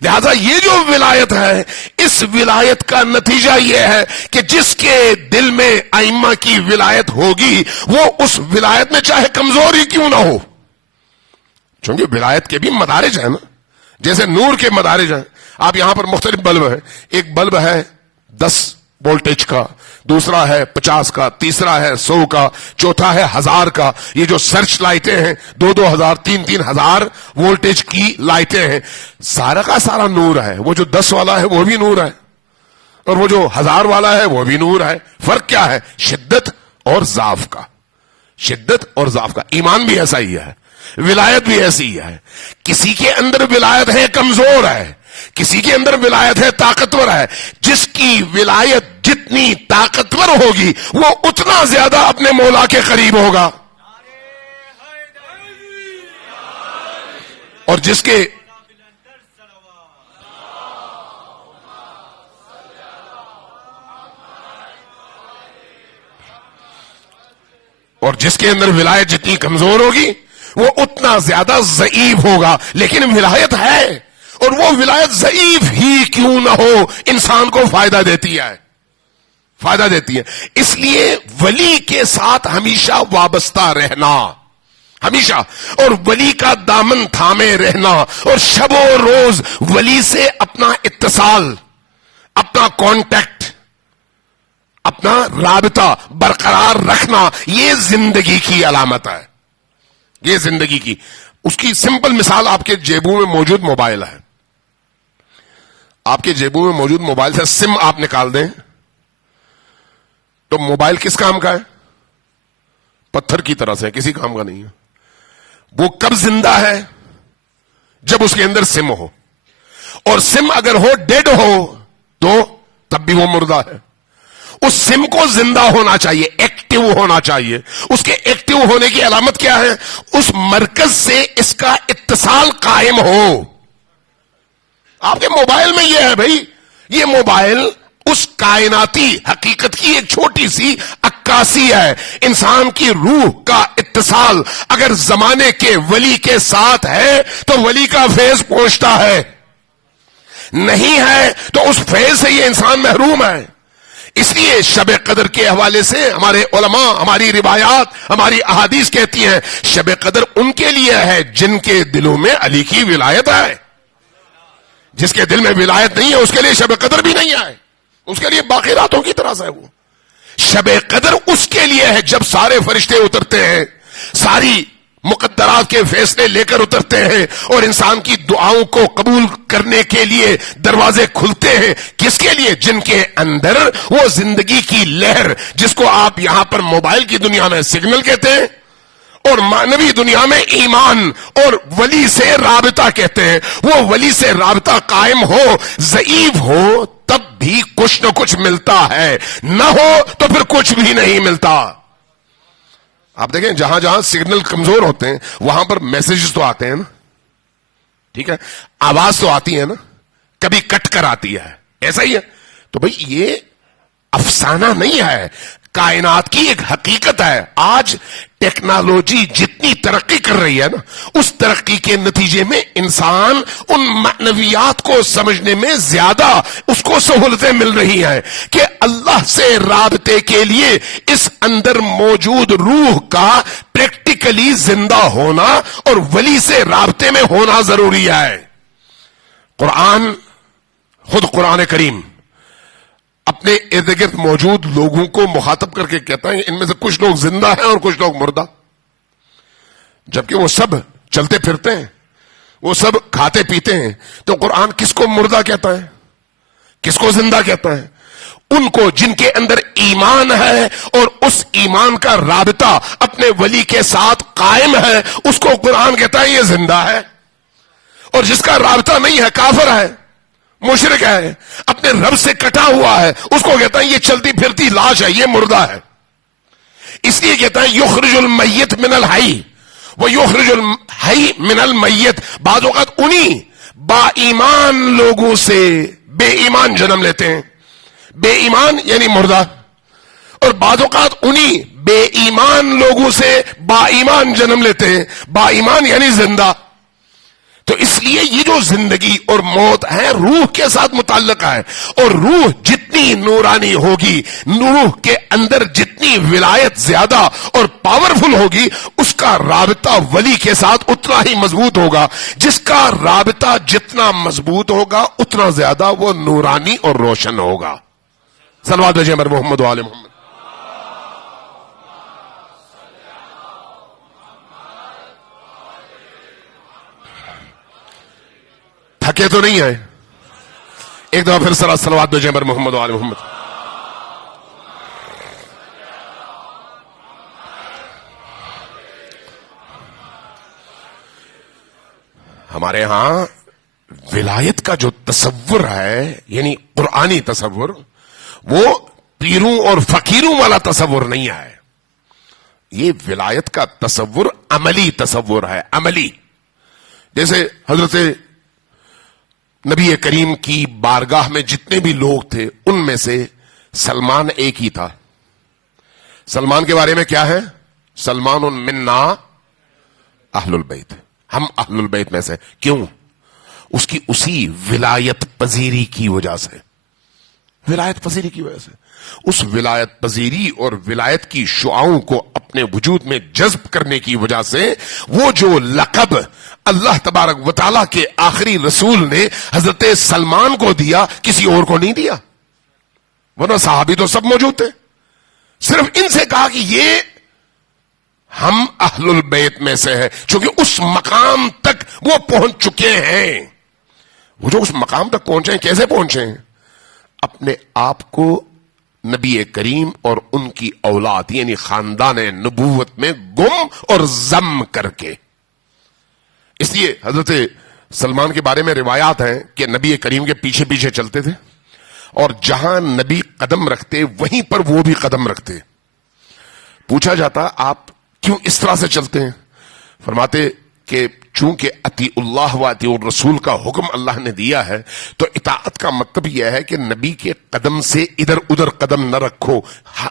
لہذا یہ جو ولایت ہے، اس ولایت کا نتیجہ یہ ہے کہ جس کے دل میں ائمہ کی ولایت ہوگی وہ اس ولایت میں چاہے کمزور ہی کیوں نہ ہو. چونکہ ولایت کے بھی مدارج ہیں نا، جیسے نور کے مدارج ہیں. آپ یہاں پر مختلف بلب ہیں، ایک بلب ہے 10 وولٹیج کا، دوسرا ہے 50 کا، تیسرا ہے 100 کا، چوتھا ہے 1000 کا. یہ جو سرچ لائٹیں ہیں 2,000 3,000 وولٹیج کی لائٹیں ہیں. سارا کا سارا نور ہے. وہ جو 10 والا ہے وہ بھی نور ہے، اور وہ جو 1000 والا ہے وہ بھی نور ہے. فرق کیا ہے؟ شدت اور ضعف کا. شدت اور ضعف کا. ایمان بھی ایسا ہی ہے، ولایت بھی ایسی ہی ہے. کسی کے اندر ولایت ہے کمزور ہے، کسی کے اندر ولایت ہے طاقتور ہے. جس کی ولایت جتنی طاقتور ہوگی وہ اتنا زیادہ اپنے مولا کے قریب ہوگا. اور جس کے اندر ولایت جتنی کمزور ہوگی وہ اتنا زیادہ ضعیف ہوگا. لیکن ولایت ہے، اور وہ ولایت ضعیف ہی کیوں نہ ہو انسان کو فائدہ دیتی ہے، فائدہ دیتی ہے. اس لیے ولی کے ساتھ ہمیشہ وابستہ رہنا، ہمیشہ، اور ولی کا دامن تھامے رہنا، اور شب و روز ولی سے اپنا اتصال، اپنا کانٹیکٹ، اپنا رابطہ برقرار رکھنا، یہ زندگی کی علامت ہے. یہ زندگی کی. اس کی سمپل مثال آپ کے جیبوں میں موجود موبائل ہے. آپ کے جیبوں میں موجود موبائل سے سم آپ نکال دیں تو موبائل کس کام کا ہے؟ پتھر کی طرح سے، کسی کام کا نہیں ہے. وہ کب زندہ ہے؟ جب اس کے اندر سم ہو. اور سم اگر ہو ڈیڈ ہو تو تب بھی وہ مردہ ہے. اس سم کو زندہ ہونا چاہیے، ایکٹیو ہونا چاہیے. اس کے ایکٹیو ہونے کی علامت کیا ہے؟ اس مرکز سے اس کا اتصال قائم ہو. آپ کے موبائل میں یہ ہے بھائی، یہ موبائل اس کائناتی حقیقت کی ایک چھوٹی سی عکاسی ہے. انسان کی روح کا اتصال اگر زمانے کے ولی کے ساتھ ہے تو ولی کا فیض پہنچتا ہے، نہیں ہے تو اس فیض سے یہ انسان محروم ہے. اس لیے شب قدر کے حوالے سے ہمارے علماء، ہماری روایات، ہماری احادیث کہتی ہیں شب قدر ان کے لیے ہے جن کے دلوں میں علی کی ولایت ہے. جس کے دل میں ولایت نہیں ہے اس کے لیے شب قدر بھی نہیں ہے، اس کے لیے باقی راتوں کی طرح سے. وہ شب قدر اس کے لیے ہے جب سارے فرشتے اترتے ہیں، ساری مقدرات کے فیصلے لے کر اترتے ہیں، اور انسان کی دعاؤں کو قبول کرنے کے لیے دروازے کھلتے ہیں. کس کے لیے؟ جن کے اندر وہ زندگی کی لہر، جس کو آپ یہاں پر موبائل کی دنیا میں سگنل کہتے ہیں اور معنوی دنیا میں ایمان اور ولی سے رابطہ کہتے ہیں، وہ ولی سے رابطہ قائم ہو، ضعیف ہو تب بھی کچھ نہ کچھ ملتا ہے، نہ ہو تو پھر کچھ بھی نہیں ملتا. آپ دیکھیں جہاں جہاں سگنل کمزور ہوتے ہیں وہاں پر میسیجز تو آتے ہیں نا، ٹھیک ہے، آواز تو آتی ہے نا، کبھی کٹ کر آتی ہے، ایسا ہی ہے. تو بھئی یہ افسانہ نہیں ہے، کائنات کی ایک حقیقت ہے. آج ٹیکنالوجی جتنی ترقی کر رہی ہے نا، اس ترقی کے نتیجے میں انسان ان معنویات کو سمجھنے میں زیادہ اس کو سہولتیں مل رہی ہیں کہ اللہ سے رابطے کے لیے اس اندر موجود روح کا پریکٹیکلی زندہ ہونا اور ولی سے رابطے میں ہونا ضروری ہے. خود قرآن کریم اپنے ارد گرد موجود لوگوں کو مخاطب کر کے کہتا ہے ان میں سے کچھ لوگ زندہ ہیں اور کچھ لوگ مردہ، جبکہ وہ سب چلتے پھرتے ہیں، وہ سب کھاتے پیتے ہیں. تو قرآن کس کو مردہ کہتا ہے، کس کو زندہ کہتا ہے؟ ان کو جن کے اندر ایمان ہے اور اس ایمان کا رابطہ اپنے ولی کے ساتھ قائم ہے، اس کو قرآن کہتا ہے یہ زندہ ہے. اور جس کا رابطہ نہیں ہے، کافر ہے، مشرک ہے، اپنے رب سے کٹا ہوا ہے، اس کو کہتا ہے یہ چلتی پھرتی لاش ہے، یہ مردہ ہے. اس لیے کہتا ہے یخرج المیت من الحی و یخرج الحی من المیت. بعض اوقات انہی با ایمان لوگوں سے بے ایمان جنم لیتے ہیں، بے ایمان یعنی مردہ، اور بعض اوقات انہی بے ایمان لوگوں سے با ایمان جنم لیتے ہیں، با ایمان یعنی زندہ. تو اس لیے یہ جو زندگی اور موت ہے روح کے ساتھ متعلق ہے، اور روح جتنی نورانی ہوگی، روح کے اندر جتنی ولایت زیادہ اور پاورفل ہوگی، اس کا رابطہ ولی کے ساتھ اتنا ہی مضبوط ہوگا. جس کا رابطہ جتنا مضبوط ہوگا اتنا زیادہ وہ نورانی اور روشن ہوگا. صلوات بھیجیں بر محمد و آل محمد. تھکے تو نہیں ہے؟ ایک دفعہ پھر سرا صلوات بھیجیں بر محمد و آل محمد. ہمارے ہاں ولایت کا جو تصور ہے، یعنی قرآنی تصور، وہ پیروں اور فقیروں والا تصور نہیں ہے. یہ ولایت کا تصور عملی تصور ہے، عملی. جیسے حضرت نبی کریم کی بارگاہ میں جتنے بھی لوگ تھے ان میں سے سلمان ایک ہی تھا. سلمان کے بارے میں کیا ہے؟ سلمان منا اہل البیت، ہم اہل البیت میں سے. کیوں؟ اس کی اسی ولایت پذیری کی وجہ سے، ولایت پذیری کی وجہ سے. اس ولایت پذیری اور ولایت کی شعاؤں کو اپنے وجود میں جذب کرنے کی وجہ سے وہ جو لقب اللہ تبارک و تعالیٰ کے آخری رسول نے حضرت سلمان کو دیا کسی اور کو نہیں دیا. ورنہ صحابی تو سب موجود تھے، صرف ان سے کہا کہ یہ ہم اہل البیت میں سے ہے، چونکہ اس مقام تک وہ پہنچ چکے ہیں. وہ جو اس مقام تک پہنچے ہیں کیسے پہنچے ہیں؟ اپنے آپ کو نبی کریم اور ان کی اولاد یعنی خاندان نبوت میں گم اور ضم کر کے. اس لیے حضرت سلمان کے بارے میں روایات ہیں کہ نبی کریم کے پیچھے پیچھے چلتے تھے، اور جہاں نبی قدم رکھتے وہیں پر وہ بھی قدم رکھتے. پوچھا جاتا آپ کیوں اس طرح سے چلتے ہیں؟ فرماتے کہ چونکہ اطیع اللہ و اطیع الرسول کا حکم اللہ نے دیا ہے، تو اطاعت کا مطلب یہ ہے کہ نبی کے قدم سے ادھر ادھر قدم نہ رکھو،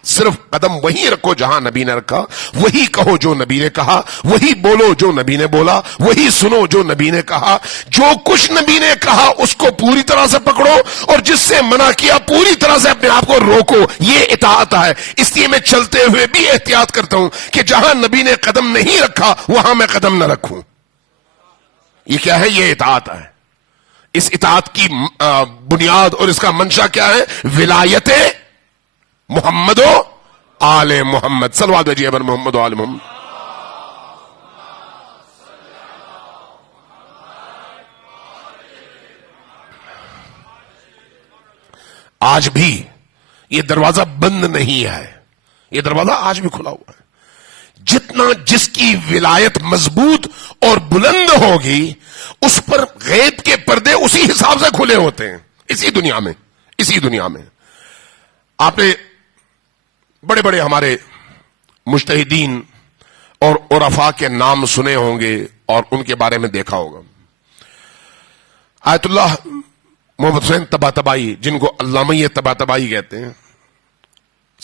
صرف قدم وہیں رکھو جہاں نبی نے رکھا، وہی کہو جو نبی نے کہا، وہی بولو جو نبی نے بولا، وہی سنو جو نبی نے کہا. جو کچھ نبی نے کہا اس کو پوری طرح سے پکڑو، اور جس سے منع کیا پوری طرح سے اپنے آپ کو روکو. یہ اطاعت ہے. اس لیے میں چلتے ہوئے بھی احتیاط کرتا ہوں کہ جہاں نبی نے قدم نہیں رکھا وہاں میں قدم نہ رکھوں. یہ کیا ہے؟ یہ اطاعت ہے. اس اطاعت کی بنیاد اور اس کا منشا کیا ہے؟ ولایت محمد و آل محمد. صلوات بھیجئے بر محمد و آل محمد. آج بھی یہ دروازہ بند نہیں ہے، یہ دروازہ آج بھی کھلا ہوا ہے. جتنا جس کی ولایت مضبوط اور بلند ہوگی اس پر غیب کے پردے اسی حساب سے کھلے ہوتے ہیں. اسی دنیا میں آپ نے بڑے بڑے ہمارے مجتہدین اور عرفاء کے نام سنے ہوں گے اور ان کے بارے میں دیکھا ہوگا. آیت اللہ محمد حسین طباطبائی، جن کو علامہ طباطبائی کہتے ہیں،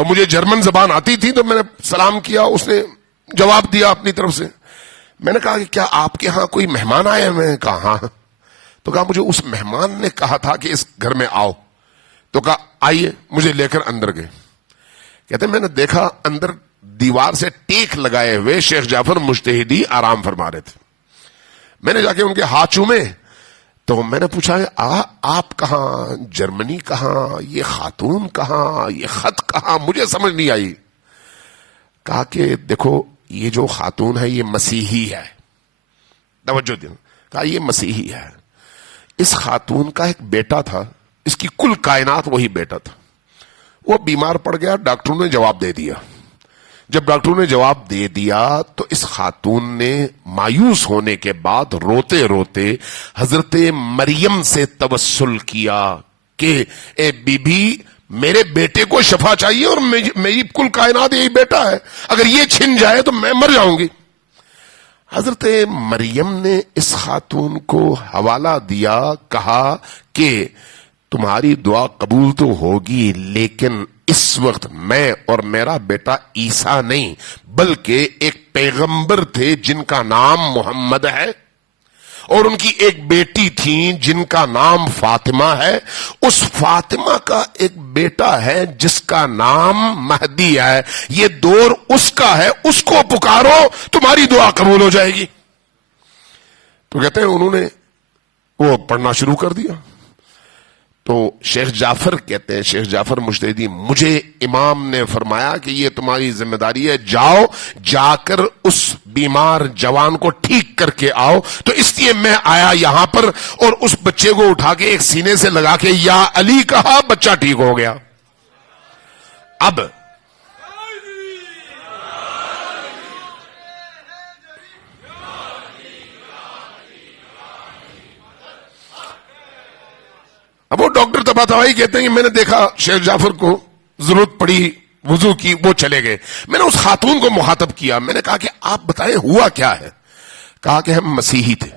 تو مجھے جرمن زبان آتی تھی تو میں نے سلام کیا, اس نے جواب دیا اپنی طرف سے. میں نے کہا کہ کیا آپ کے ہاں کوئی مہمان آئے ہیں؟ میں نے کہا ہاں. تو کہا مجھے اس مہمان نے کہا تھا کہ اس گھر میں آؤ. تو کہا آئیے, مجھے لے کر اندر گئے. کہتے ہیں میں نے دیکھا اندر دیوار سے ٹیک لگائے ہوئے شیخ جعفر مجتہدی آرام فرما رہے تھے. میں نے جا کے ان کے ہاتھ چومے تو میں نے پوچھا آپ کہاں, جرمنی کہاں, یہ خاتون کہاں, یہ خط کہاں؟ مجھے سمجھ نہیں آئی. کہا کہ دیکھو یہ جو خاتون ہے یہ مسیحی ہے. توجہ دیں. کہا یہ مسیحی ہے. اس خاتون کا ایک بیٹا تھا, اس کی کل کائنات وہی بیٹا تھا. وہ بیمار پڑ گیا, ڈاکٹروں نے جواب دے دیا. جب ڈاکٹروں نے جواب دے دیا تو اس خاتون نے مایوس ہونے کے بعد روتے روتے حضرت مریم سے توسل کیا کہ اے بی بی میرے بیٹے کو شفا چاہیے اور میری کل کائنات یہی بیٹا ہے, اگر یہ چھن جائے تو میں مر جاؤں گی. حضرت مریم نے اس خاتون کو حوالہ دیا, کہا کہ تمہاری دعا قبول تو ہوگی لیکن اس وقت میں اور میرا بیٹا عیسیٰ نہیں بلکہ ایک پیغمبر تھے جن کا نام محمد ہے, اور ان کی ایک بیٹی تھی جن کا نام فاطمہ ہے. اس فاطمہ کا ایک بیٹا ہے جس کا نام مہدی ہے. یہ دور اس کا ہے, اس کو پکارو تمہاری دعا قبول ہو جائے گی. تو کہتے ہیں انہوں نے وہ پڑھنا شروع کر دیا. تو شیخ جعفر کہتے ہیں, شیخ جعفر مجتہدی, مجھے امام نے فرمایا کہ یہ تمہاری ذمہ داری ہے, جاؤ جا کر اس بیمار جوان کو ٹھیک کر کے آؤ. تو اس لیے میں آیا یہاں پر اور اس بچے کو اٹھا کے ایک سینے سے لگا کے یا علی کہا, بچہ ٹھیک ہو گیا. اب وہ ڈاکٹر طباطبائی کہتے ہیں کہ میں نے دیکھا شیخ جعفر کو ضرورت پڑی وضو کی, وہ چلے گئے. میں نے اس خاتون کو مخاطب کیا, میں نے کہا کہ آپ بتائیں ہوا کیا ہے؟ کہا کہ ہم مسیحی تھے.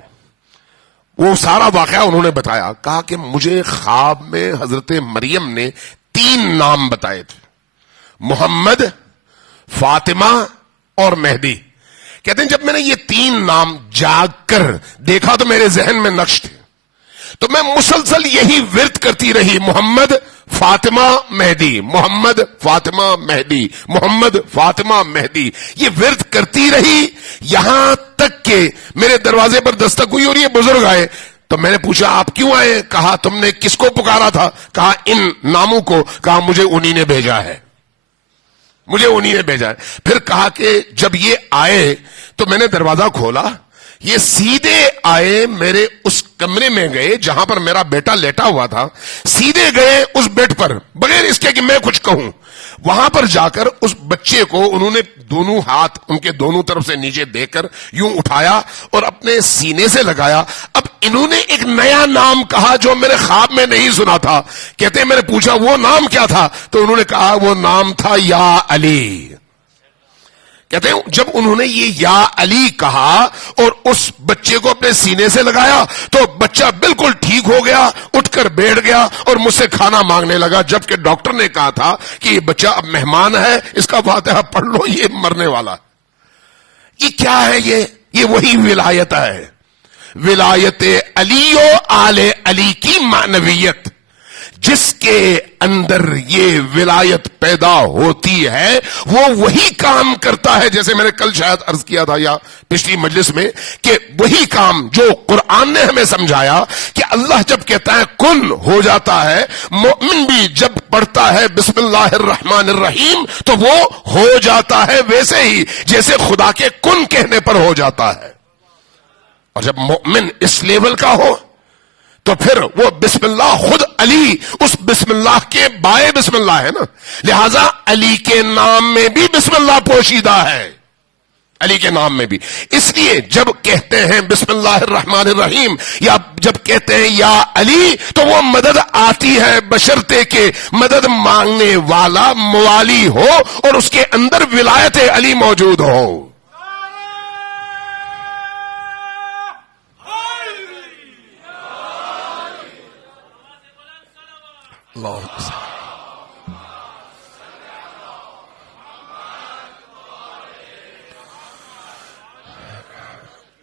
وہ سارا واقعہ انہوں نے بتایا. کہا کہ مجھے خواب میں حضرت مریم نے 3 نام بتائے تھے, محمد, فاطمہ اور مہدی. کہتے ہیں جب میں نے یہ 3 نام جاگ کر دیکھا تو میرے ذہن میں نقش تھے, تو میں مسلسل یہی ورد کرتی رہی, محمد فاطمہ مہدی, محمد فاطمہ مہدی, محمد فاطمہ مہدی. یہ ورد کرتی رہی یہاں تک کہ میرے دروازے پر دستک ہوئی اور یہ بزرگ آئے. تو میں نے پوچھا آپ کیوں آئے؟ کہا تم نے کس کو پکارا تھا؟ کہا ان ناموں کو. کہا مجھے انہی نے بھیجا ہے, مجھے انہی نے بھیجا ہے. پھر کہا کہ جب یہ آئے تو میں نے دروازہ کھولا, یہ سیدھے آئے میرے اس کمرے میں گئے جہاں پر میرا بیٹا لیٹا ہوا تھا, سیدھے گئے اس بیڈ پر بغیر اس کے کہ میں کچھ کہوں. وہاں پر جا کر اس بچے کو انہوں نے دونوں ہاتھ ان کے دونوں طرف سے نیچے دے کر یوں اٹھایا اور اپنے سینے سے لگایا. اب انہوں نے ایک نیا نام کہا جو میرے خواب میں نہیں سنا تھا. کہتے ہیں میں نے پوچھا وہ نام کیا تھا؟ تو انہوں نے کہا وہ نام تھا یا علی. کہتے ہیں جب انہوں نے یہ یا علی کہا اور اس بچے کو اپنے سینے سے لگایا تو بچہ بالکل ٹھیک ہو گیا, اٹھ کر بیٹھ گیا اور مجھ سے کھانا مانگنے لگا, جبکہ ڈاکٹر نے کہا تھا کہ یہ بچہ اب مہمان ہے, اس کا فاتحہ پڑھ لو, یہ مرنے والا. یہ کیا ہے؟ یہ وہی ولایت ہے, ولایت علی و آل علی کی معنویت. جس کے اندر یہ ولایت پیدا ہوتی ہے وہ وہی کام کرتا ہے, جیسے میں نے کل شاید عرض کیا تھا یا پچھلی مجلس میں, کہ وہی کام جو قرآن نے ہمیں سمجھایا کہ اللہ جب کہتا ہے کن ہو جاتا ہے, مومن بھی جب پڑھتا ہے بسم اللہ الرحمن الرحیم تو وہ ہو جاتا ہے ویسے ہی جیسے خدا کے کن کہنے پر ہو جاتا ہے. اور جب مومن اس لیول کا ہو تو پھر وہ بسم اللہ خود علی اس بسم اللہ کے بائے بسم اللہ ہے نا, لہذا علی کے نام میں بھی بسم اللہ پوشیدہ ہے, علی کے نام میں بھی. اس لیے جب کہتے ہیں بسم اللہ الرحمن الرحیم یا جب کہتے ہیں یا علی تو وہ مدد آتی ہے بشرطے کہ مدد مانگنے والا موالی ہو اور اس کے اندر ولایت علی موجود ہو.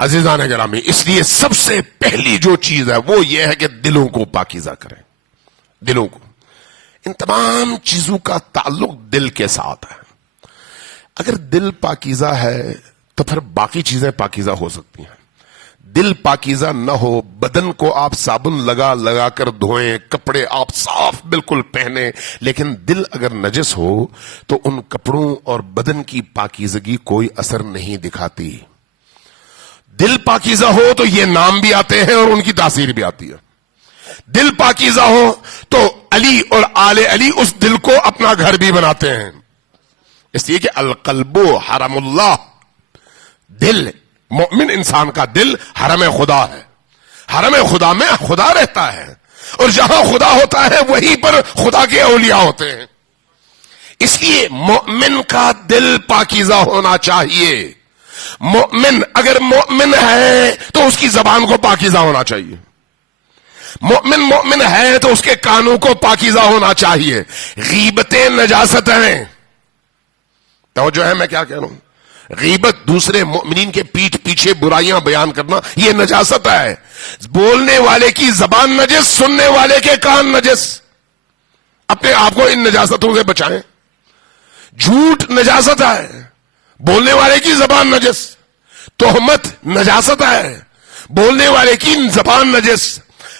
عزیزان گرامی، اس لیے سب سے پہلی جو چیز ہے وہ یہ ہے کہ دلوں کو پاکیزہ کریں. دلوں کو، ان تمام چیزوں کا تعلق دل کے ساتھ ہے. اگر دل پاکیزہ ہے تو پھر باقی چیزیں پاکیزہ ہو سکتی ہیں. دل پاکیزہ نہ ہو، بدن کو آپ صابن لگا لگا کر دھوئیں، کپڑے آپ صاف بالکل پہنیں، لیکن دل اگر نجس ہو تو ان کپڑوں اور بدن کی پاکیزگی کوئی اثر نہیں دکھاتی. دل پاکیزہ ہو تو یہ نام بھی آتے ہیں اور ان کی تاثیر بھی آتی ہے. دل پاکیزہ ہو تو علی اور آل علی اس دل کو اپنا گھر بھی بناتے ہیں. اس لیے کہ القلب حرم اللہ، دل، مومن انسان کا دل حرم خدا ہے. حرم خدا میں خدا رہتا ہے، اور جہاں خدا ہوتا ہے وہیں پر خدا کے اولیاء ہوتے ہیں. اس لیے مومن کا دل پاکیزہ ہونا چاہیے. مومن اگر مومن ہے تو اس کی زبان کو پاکیزہ ہونا چاہیے. مومن ہے تو اس کے کانوں کو پاکیزہ ہونا چاہیے. غیبتیں نجاست ہیں. توجہ ہے میں کیا کہہ رہا ہوں؟ غیبت، دوسرے مومنین کے پیٹھ پیچھے برائیاں بیان کرنا، یہ نجاست ہے. بولنے والے کی زبان نجس، سننے والے کے کان نجس. اپنے آپ کو ان نجاستوں سے بچائیں. جھوٹ نجاست ہے، بولنے والے کی زبان نجس. تہمت نجاست ہے، بولنے والے کی زبان نجس.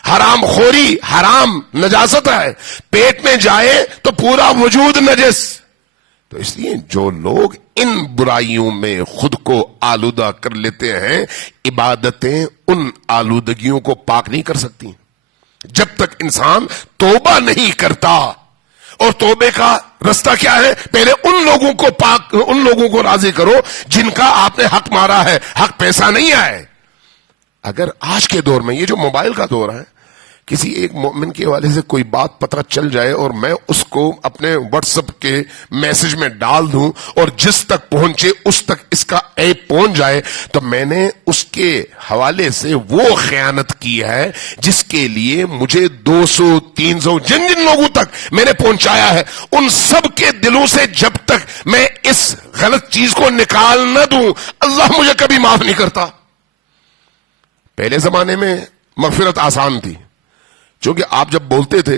حرام خوری حرام نجاست ہے، پیٹ میں جائے تو پورا وجود نجس. تو اس لیے جو لوگ ان برائیوں میں خود کو آلودہ کر لیتے ہیں، عبادتیں ان آلودگیوں کو پاک نہیں کر سکتی جب تک انسان توبہ نہیں کرتا. اور توبے کا رستہ کیا ہے؟ پہلے ان لوگوں کو پاک، ان لوگوں کو راضی کرو جن کا آپ نے حق مارا ہے. حق پیسہ نہیں آئے. اگر آج کے دور میں یہ جو موبائل کا دور ہے، کسی ایک مومن کے حوالے سے کوئی بات پتہ چل جائے اور میں اس کو اپنے واٹس ایپ کے میسج میں ڈال دوں اور جس تک پہنچے اس تک اس کا ایپ پہنچ جائے، تو میں نے اس کے حوالے سے وہ خیانت کی ہے جس کے لیے مجھے 200 300 جن جن لوگوں تک میں نے پہنچایا ہے، ان سب کے دلوں سے جب تک میں اس غلط چیز کو نکال نہ دوں، اللہ مجھے کبھی معاف نہیں کرتا. پہلے زمانے میں مغفرت آسان تھی، چونکہ آپ جب بولتے تھے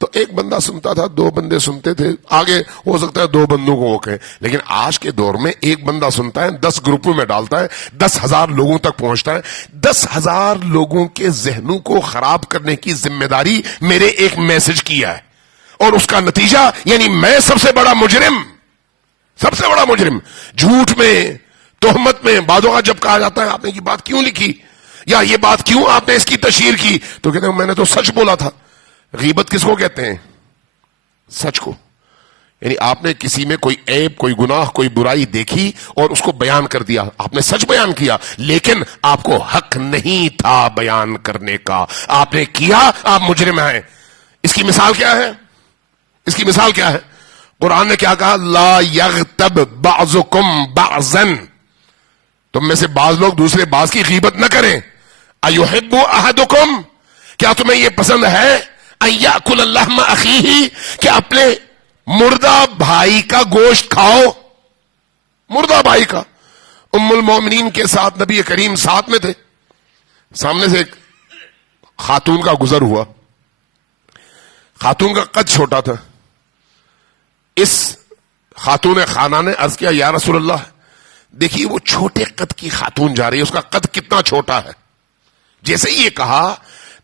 تو ایک بندہ سنتا تھا، 2 بندے سنتے تھے، آگے ہو سکتا ہے 2 بندوں کو کہیں. لیکن آج کے دور میں ایک بندہ سنتا ہے، 10 گروپوں میں ڈالتا ہے، 10,000 لوگوں تک پہنچتا ہے. 10,000 لوگوں کے ذہنوں کو خراب کرنے کی ذمہ داری میرے ایک میسج کی ہے، اور اس کا نتیجہ یعنی میں سب سے بڑا مجرم جھوٹ میں، تہمت میں. بعضوں کا جب کہا جاتا ہے آپ نے یہ بات کیوں لکھی یا یہ بات کیوں آپ نے اس کی تشہیر کی، تو کہتے ہیں میں نے تو سچ بولا تھا. غیبت کس کو کہتے ہیں؟ سچ کو. یعنی آپ نے کسی میں کوئی عیب، کوئی گناہ، کوئی برائی دیکھی اور اس کو بیان کر دیا. آپ نے سچ بیان کیا، لیکن آپ کو حق نہیں تھا بیان کرنے کا. آپ نے کیا، آپ مجرم ہیں. اس کی مثال کیا ہے؟ قرآن نے کیا کہا؟ لا یغتب بعضکم بعضا، تم میں سے بعض لوگ دوسرے بعض کی غیبت نہ کریں. ایحب احدکم، کیا تمہیں یہ پسند ہے ان یاکل لحم اخیہ، کہ اپنے مردہ بھائی کا گوشت کھاؤ؟ مردہ بھائی کا. ام المومنین کے ساتھ نبی کریم ساتھ میں تھے، سامنے سے ایک خاتون کا گزر ہوا. خاتون کا قد چھوٹا تھا. اس خاتون خانہ نے عرض کیا یا رسول اللہ، دیکھیے وہ چھوٹے قد کی خاتون جا رہی ہے، اس کا قد کتنا چھوٹا ہے. جیسے ہی یہ کہا،